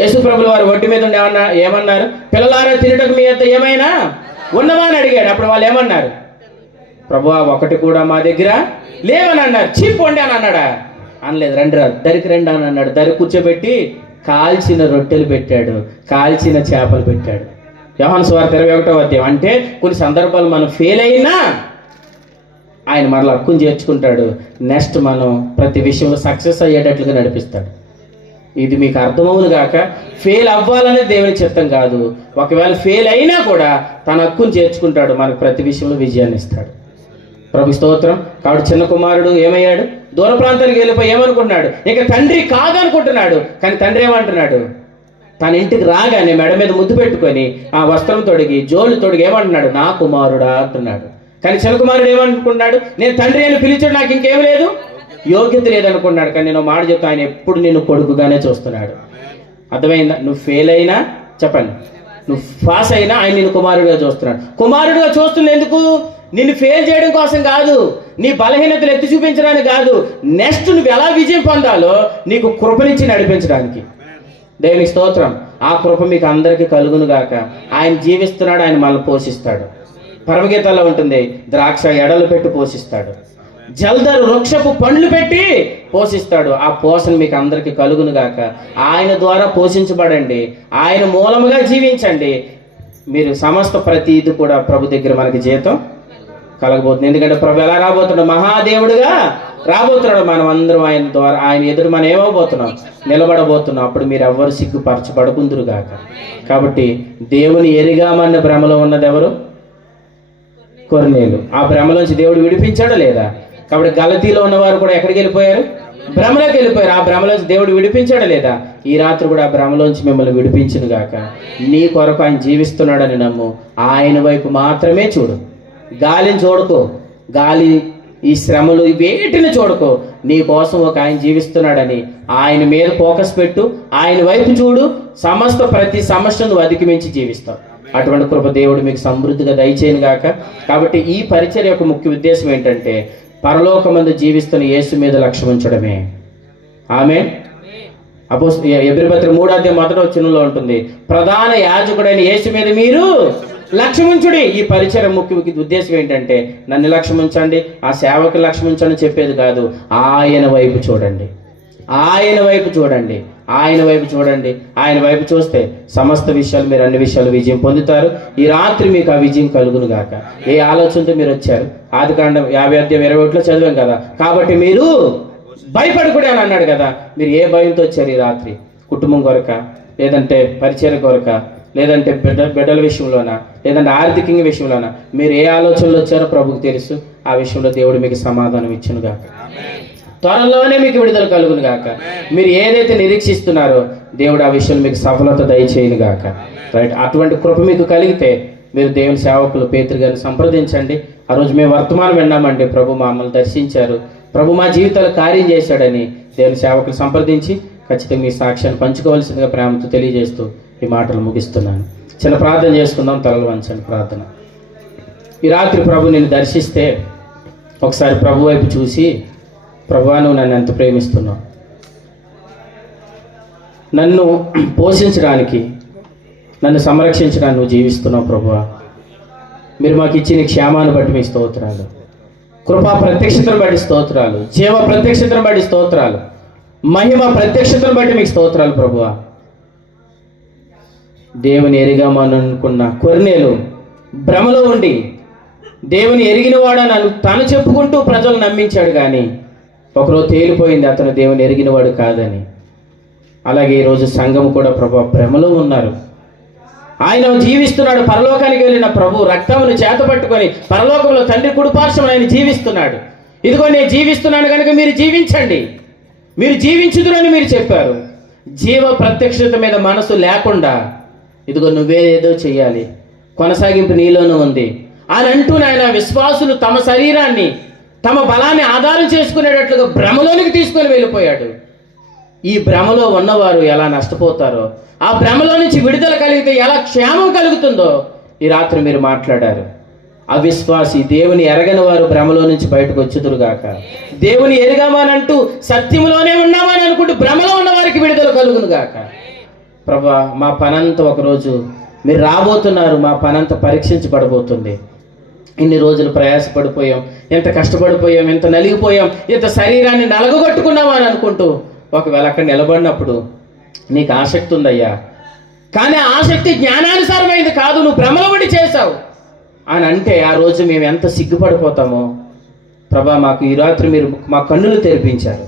యేసు ప్రభుల వారు ఒంటి మీద ఉండి ఏమన్నారు? పిల్లలారా తినటకు మీ యొద్ద ఏమైనా ఉన్నవా అని అడిగాడు. అప్పుడు వాళ్ళు ఏమన్నారు? ప్రభువా ఒకటి కూడా మా దగ్గర లేవని అన్నారు. చీపోండి అని అన్నాడా? అనలేదు. రండి దరికి రండి అని అన్నాడు. దరి కూర్చోబెట్టి కాల్చిన రొట్టెలు పెట్టాడు, కాల్చిన చేపలు పెట్టాడు. యోహాను సువార్త 21వ అధ్యాయం. అంటే కొన్ని సందర్భాలు మనం ఫెయిల్ అయినా ఆయన మరలా హక్కును చేర్చుకుంటాడు. నెక్స్ట్ మనం ప్రతి విషయంలో సక్సెస్ అయ్యేటట్లుగా నడిపిస్తాడు. ఇది మీకు అర్థమవును గాక. ఫెయిల్ అవ్వాలనే దేవుని చిత్తం కాదు. ఒకవేళ ఫెయిల్ అయినా కూడా తన హక్కును చేర్చుకుంటాడు, మనకు ప్రతి విషయంలో విజయాన్ని ఇస్తాడు. ప్రభు స్తోత్రం. కాబట్టి చిన్న కుమారుడు ఏమయ్యాడు? దూర ప్రాంతానికి వెళ్ళిపోయి ఏమనుకుంటున్నాడు? ఇక తండ్రి కాదనుకుంటున్నాడు. కానీ తండ్రి ఏమంటున్నాడు? తన ఇంటికి రాగానే మెడ మీద ముద్దు పెట్టుకొని ఆ వస్త్రం తొడిగి జోలు తొడిగి ఏమంటున్నాడు? నా కుమారుడా అంటున్నాడు. కానీ చిన్న కుమారుడు ఏమనుకున్నాడు? నేను తండ్రి అని పిలిచాడు, నాకు ఇంకేం లేదు, యోగ్యత లేదనుకున్నాడు. కానీ నేను మాట చెప్తా, ఆయన ఎప్పుడు నిన్ను కొడుకుగానే చూస్తున్నాడు. అర్థమైందా? నువ్వు ఫెయిల్ అయినా చెప్పండి, నువ్వు పాస్ అయినా ఆయన నిన్ను కుమారుడిగా చూస్తున్నాడు. కుమారుడిగా చూస్తుంది ఎందుకు? నిన్ను ఫెయిల్ చేయడం కోసం కాదు, నీ బలహీనతలు ఎత్తి చూపించడానికి కాదు, నెక్స్ట్ నువ్వు ఎలా విజయం పొందాలో నీకు కృపనిచ్చి నడిపించడానికి. దేవునికి స్తోత్రం. ఆ కృప మీకు అందరికీ కలుగును గాక. ఆయన జీవిస్తున్నాడు, ఆయన మనల్ని పోషిస్తాడు. పరమగీతాల్లో ఉంటుంది, ద్రాక్ష ఎడలు పెట్టి పోషిస్తాడు, జల్దరు వృక్షపు పండ్లు పెట్టి పోషిస్తాడు. ఆ పోషణ మీకు అందరికీ కలుగును గాక. ఆయన ద్వారా పోషించబడండి, ఆయన మూలముగా జీవించండి. మీరు సమస్త ప్రతి ఇది కూడా ప్రభు దగ్గర మనకి జీతం కలగబోతుంది. ఎందుకంటే ప్రభు ఎలా రాబోతున్నాడు? మహాదేవుడుగా రాబోతున్నాడు. మనం అందరం ఆయన ద్వారా, ఆయన ఎదురు మనం ఏమవబోతున్నాం? నిలబడబోతున్నాం. అప్పుడు మీరు ఎవ్వరు సిగ్గుపరచబడుకుందురు గాక. కాబట్టి దేవుని ఎరిగామన్న భ్రమలో ఉన్నది ఎవరు? కొర్నేలు. ఆ భ్రమలోంచి దేవుడు విడిపించాడా లేదా? కాబట్టి గలతీలో ఉన్నవారు కూడా ఎక్కడికి వెళ్ళిపోయారు? భ్రమలోకి వెళ్ళిపోయారు. ఆ భ్రమలోంచి దేవుడు విడిపించాడా లేదా? ఈ రాత్రి కూడా ఆ భ్రమలోంచి మిమ్మల్ని విడిపించును గాక. నీ కొరకు ఆయన జీవిస్తున్నాడని నమ్ము. ఆయన వైపు మాత్రమే చూడు. గాలిని చూడకో, గాలి ఈ శ్రమలు వేటిని చూడకో. నీ కోసం ఒక ఆయన జీవిస్తున్నాడని ఆయన మీద ఫోకస్ పెట్టు, ఆయన వైపు చూడు. సమస్త ప్రతి సమస్యను నువ్వు అధిగమించి జీవిస్తావు. అటువంటి కృప దేవుడు మీకు సమృద్ధిగా దయచేయను గాక. కాబట్టి ఈ పరిచర్య యొక్క ముఖ్య ఉద్దేశం ఏంటంటే పరలోకమందు జీవిస్తున్న యేసు మీద లక్ష్యం ఉంచడమే. ఆమేన్. ఎబ్రీ పత్రిక 3వ అధ్యాయం 1వ వచనంలో ఉంటుంది, ప్రధాన యాజకుడైన యేసు మీద మీరు లక్ష్యం ఉంచుడి. ఈ పరిచర్య ముఖ్య ఉద్దేశం ఏంటంటే నన్ను లక్ష్యం ఉంచండి, ఆ సేవకు లక్ష్యం ఉంచండి చెప్పేది కాదు. ఆయన వైపు చూడండి, ఆయన వైపు చూడండి, ఆయన వైపు చూడండి. ఆయన వైపు చూస్తే సమస్త విషయాలు, మీరు అన్ని విషయాలు విజయం పొందుతారు. ఈ రాత్రి మీకు ఆ విజయం కలుగును గాక. ఏ ఆలోచనతో మీరు వచ్చారు? ఆదికాండం 50:21 చదివాం కదా. కాబట్టి మీరు భయపడకూడదు అని అన్నాడు కదా. మీరు ఏ భయంతో వచ్చారు ఈ రాత్రి? కుటుంబం కొరక, లేదంటే పరిచర్య కొరక, లేదంటే బిడ్డల విషయంలోనా, లేదంటే ఆర్థికంగా విషయంలోనా? మీరు ఏ ఆలోచనలు వచ్చారో ప్రభుకు తెలుసు. ఆ విషయంలో దేవుడు మీకు సమాధానం ఇచ్చును గాక. త్వరలోనే మీకు విడుదల కలుగును గాక. మీరు ఏదైతే నిరీక్షిస్తున్నారో దేవుడు ఆ విషయంలో మీకు సఫలత దయచేయను గాక. రైట్. అటువంటి కృప మీకు కలిగితే మీరు దేవుని సేవకులు పేతురు గారిని సంప్రదించండి. ఆ రోజు మేము వర్తమానం విన్నామండి, ప్రభు మమ్మల్ని దర్శించారు, ప్రభు మా జీవితాలు కార్యం చేశాడని దేవుని సేవకులు సంప్రదించి ఖచ్చితంగా మీ సాక్ష్యాన్ని పంచుకోవాల్సిందిగా ప్రేమతో తెలియజేస్తూ ఈ మాటలు ముగిస్తున్నాను. చిన్న ప్రార్థన చేసుకుందాం. తలలు వంచండి. ప్రార్థన. ఈ రాత్రి ప్రభు నిన్ను దర్శిస్తే ఒకసారి ప్రభు వైపు చూసి, ప్రభువా నువ్వు నన్ను ఎంత ప్రేమిస్తున్నావు, నన్ను పోషించడానికి, నన్ను సంరక్షించడానికి నువ్వు జీవిస్తున్నావు ప్రభువా. మీరు మాకు ఇచ్చిన క్షేమాన్ని బట్టి మీ స్తోత్రాలు, కృపా ప్రత్యక్షతను బట్టి స్తోత్రాలు, జీవ ప్రత్యక్షతను బట్టి స్తోత్రాలు, మహిమ ప్రత్యక్షతను బట్టి మీకు స్తోత్రాలు ప్రభువా. దేవుని ఎరిగామనుకున్న కొర్నేలు భ్రమలో ఉండి దేవుని ఎరిగినవాడని తను చెప్పుకుంటూ ప్రజలు నమ్మించాడు. కానీ ఒకరోజు తేలిపోయింది అతను దేవుని ఎరిగినవాడు కాదని. అలాగే ఈరోజు సంఘం కూడా ప్రభు భ్రమలో ఉన్నారు. ఆయన జీవిస్తున్నాడు. పరలోకానికి వెళ్ళిన ప్రభు రక్తమును చేత పట్టుకొని పరలోకంలో తండ్రి కుడిపార్శ్వమున ఆయన జీవిస్తున్నాడు. ఇదిగో నేను జీవిస్తున్నాను కనుక మీరు జీవించండి, మీరు జీవించుదురని మీరు చెప్పారు. జీవ ప్రత్యక్షత మీద మనసు లేకుండా ఇదిగో నువ్వేదో చెయ్యాలి, కొనసాగింపు నీలోనూ ఉంది అని అంటూ నాయన విశ్వాసులు తమ శరీరాన్ని, తమ బలాన్ని ఆధారం చేసుకునేటట్లుగా భ్రమలోనికి తీసుకొని వెళ్ళిపోయాడు. ఈ భ్రమలో ఉన్నవారు ఎలా నష్టపోతారో, ఆ భ్రమలో నుంచి విడుదల కలిగితే ఎలా క్షేమం కలుగుతుందో ఈ రాత్రి మీరు మాట్లాడారు. అవిశ్వాసి, దేవుని ఎరగని వారు భ్రమలో నుంచి బయటకు వచ్చుదురుగాక. దేవుని ఎరగామనంటూ సత్యములోనే ఉన్నామని అనుకుంటూ భ్రమలో ఉన్న వారికి విడుదల కలుగును గాక. ప్రభా, మా పనంతా ఒకరోజు మీరు రాబోతున్నారు, మా పనంతా పరీక్షించబడబోతుంది. ఇన్ని రోజులు ప్రయాసపడిపోయాం, ఎంత కష్టపడిపోయాం, ఎంత నలిగిపోయాం, ఎంత శరీరాన్ని నలగగొట్టుకున్నాం అని అనుకుంటూ ఒకవేళ అక్కడ నిలబడినప్పుడు నీకు ఆసక్తి ఉందయ్యా, కానీ ఆ ఆసక్తి జ్ఞానానుసారమైంది కాదు, నువ్వు భ్రమలో ఉండి చేశావు అని అంటే ఆ రోజు మేము ఎంత సిగ్గుపడిపోతామో. ప్రభా, మాకు ఈ రాత్రి మీరు మా కన్నులు తెరిపించారు.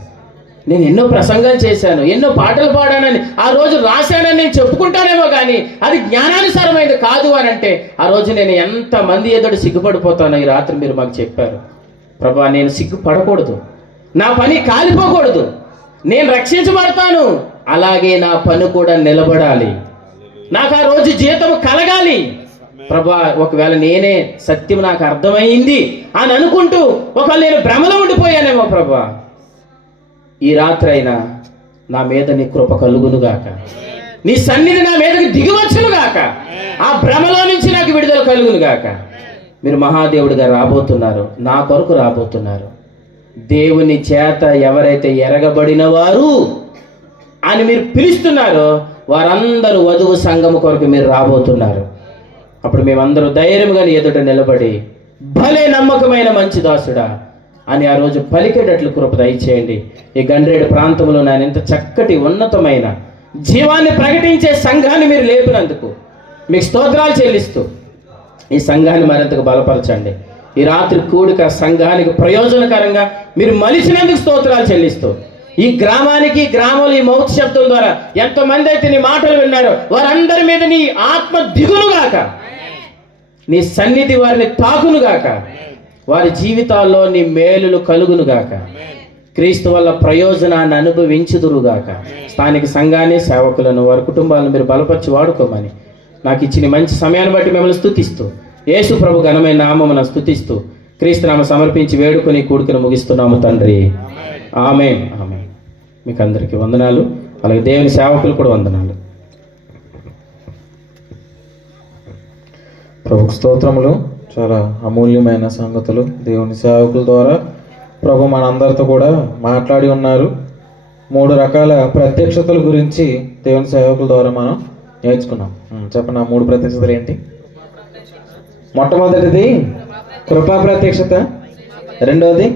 నేను ఎన్నో ప్రసంగాలు చేశాను, ఎన్నో పాటలు పాడానని ఆ రోజు రాశానని నేను చెప్పుకుంటానేమో, కానీ అది జ్ఞానానుసారమైంది కాదు అని అంటే ఆ రోజు నేను ఎంతమంది ఎదుటి సిగ్గుపడిపోతానో ఈ రాత్రి మీరు మాకు చెప్పారు. ప్రభా, నేను సిగ్గుపడకూడదు, నా పని కాలిపోకూడదు, నేను రక్షించబడతాను, అలాగే నా పని కూడా నిలబడాలి, నాకు ఆ రోజు జీతం కలగాలి. ప్రభా, ఒకవేళ నేనే సత్యం నాకు అర్థమైంది అని అనుకుంటూ ఒకవేళ నేను భ్రమలో ఉండిపోయానేమో ప్రభా, ఈ రాత్రి అయినా నా మీద నీ కృప కలుగునుగాక, నీ సన్నిధి నా మీదకి దిగివచ్చునుగాక, ఆ భ్రమలో నుంచి నాకు విడుదల కలుగునుగాక. మీరు మహాదేవుడిగా రాబోతున్నారు, నా కొరకు రాబోతున్నారు. దేవుని చేత ఎవరైతే ఎరగబడిన వారు అని మీరు పిలుస్తున్నారో వారందరూ వధువు సంఘము కొరకు మీరు రాబోతున్నారు. అప్పుడు మేమందరూ ధైర్యంగా ఎదుట నిలబడి భలే నమ్మకమైన మంచి దాసుడా అని ఆ రోజు పలికేటట్లు కృప దయచేయండి. ఈ గండ్రేడు ప్రాంతంలో నేను ఇంత చక్కటి ఉన్నతమైన జీవాన్ని ప్రకటించే సంఘాన్ని మీరు లేపినందుకు మీకు స్తోత్రాలు చెల్లిస్తూ ఈ సంఘాన్ని మరింతగా బలపరచండి. ఈ రాత్రి కూడిక సంఘానికి ప్రయోజనకరంగా మీరు మలిచినందుకు స్తోత్రాలు చెల్లిస్తూ ఈ గ్రామానికి, గ్రామంలో ఈ మౌత్ శబ్దం ద్వారా ఎంతమంది అయితే నీ మాటలు విన్నారో వారందరి మీద నీ ఆత్మ దిగునుగాక, నీ సన్నిధి వారిని తాకునుగాక, వారి జీవితాల్లో నీ మేలులు కలుగునుగాక, క్రీస్తు వల్ల ప్రయోజనాన్ని అనుభవించుదురుగాక. స్థానిక సంఘాన్ని, సేవకులను, వారి కుటుంబాలను మీరు బలపరిచి వాడుకోమని నాకు ఇచ్చిన మంచి సమయాన్ని బట్టి మిమ్మల్ని స్తుతిస్తూ యేసు ప్రభు ఘనమైన నామమున స్తుతిస్తూ క్రీస్తు నామ సమర్పించి వేడుకొని కూడికను ముగిస్తున్నాము తండ్రి. ఆమేన్. ఆమేన్. మీకు అందరికీ వందనాలు, అలాగే దేవుని సేవకులు కూడా వందనాలు. ప్రభుకు స్తోత్రములు. చాలా అమూల్యమైన సంగతులు దేవుని సేవకుల ద్వారా ప్రభు మనందరితో కూడా మాట్లాడి ఉన్నారు. 3 రకాల ప్రత్యక్షతల గురించి దేవుని సేవకుల ద్వారా మనం నేర్చుకున్నాం. చెప్పండి, ఆ 3 ప్రత్యక్షతలు ఏంటి? మొట్టమొదటిది కృపా ప్రత్యక్షత, రెండోది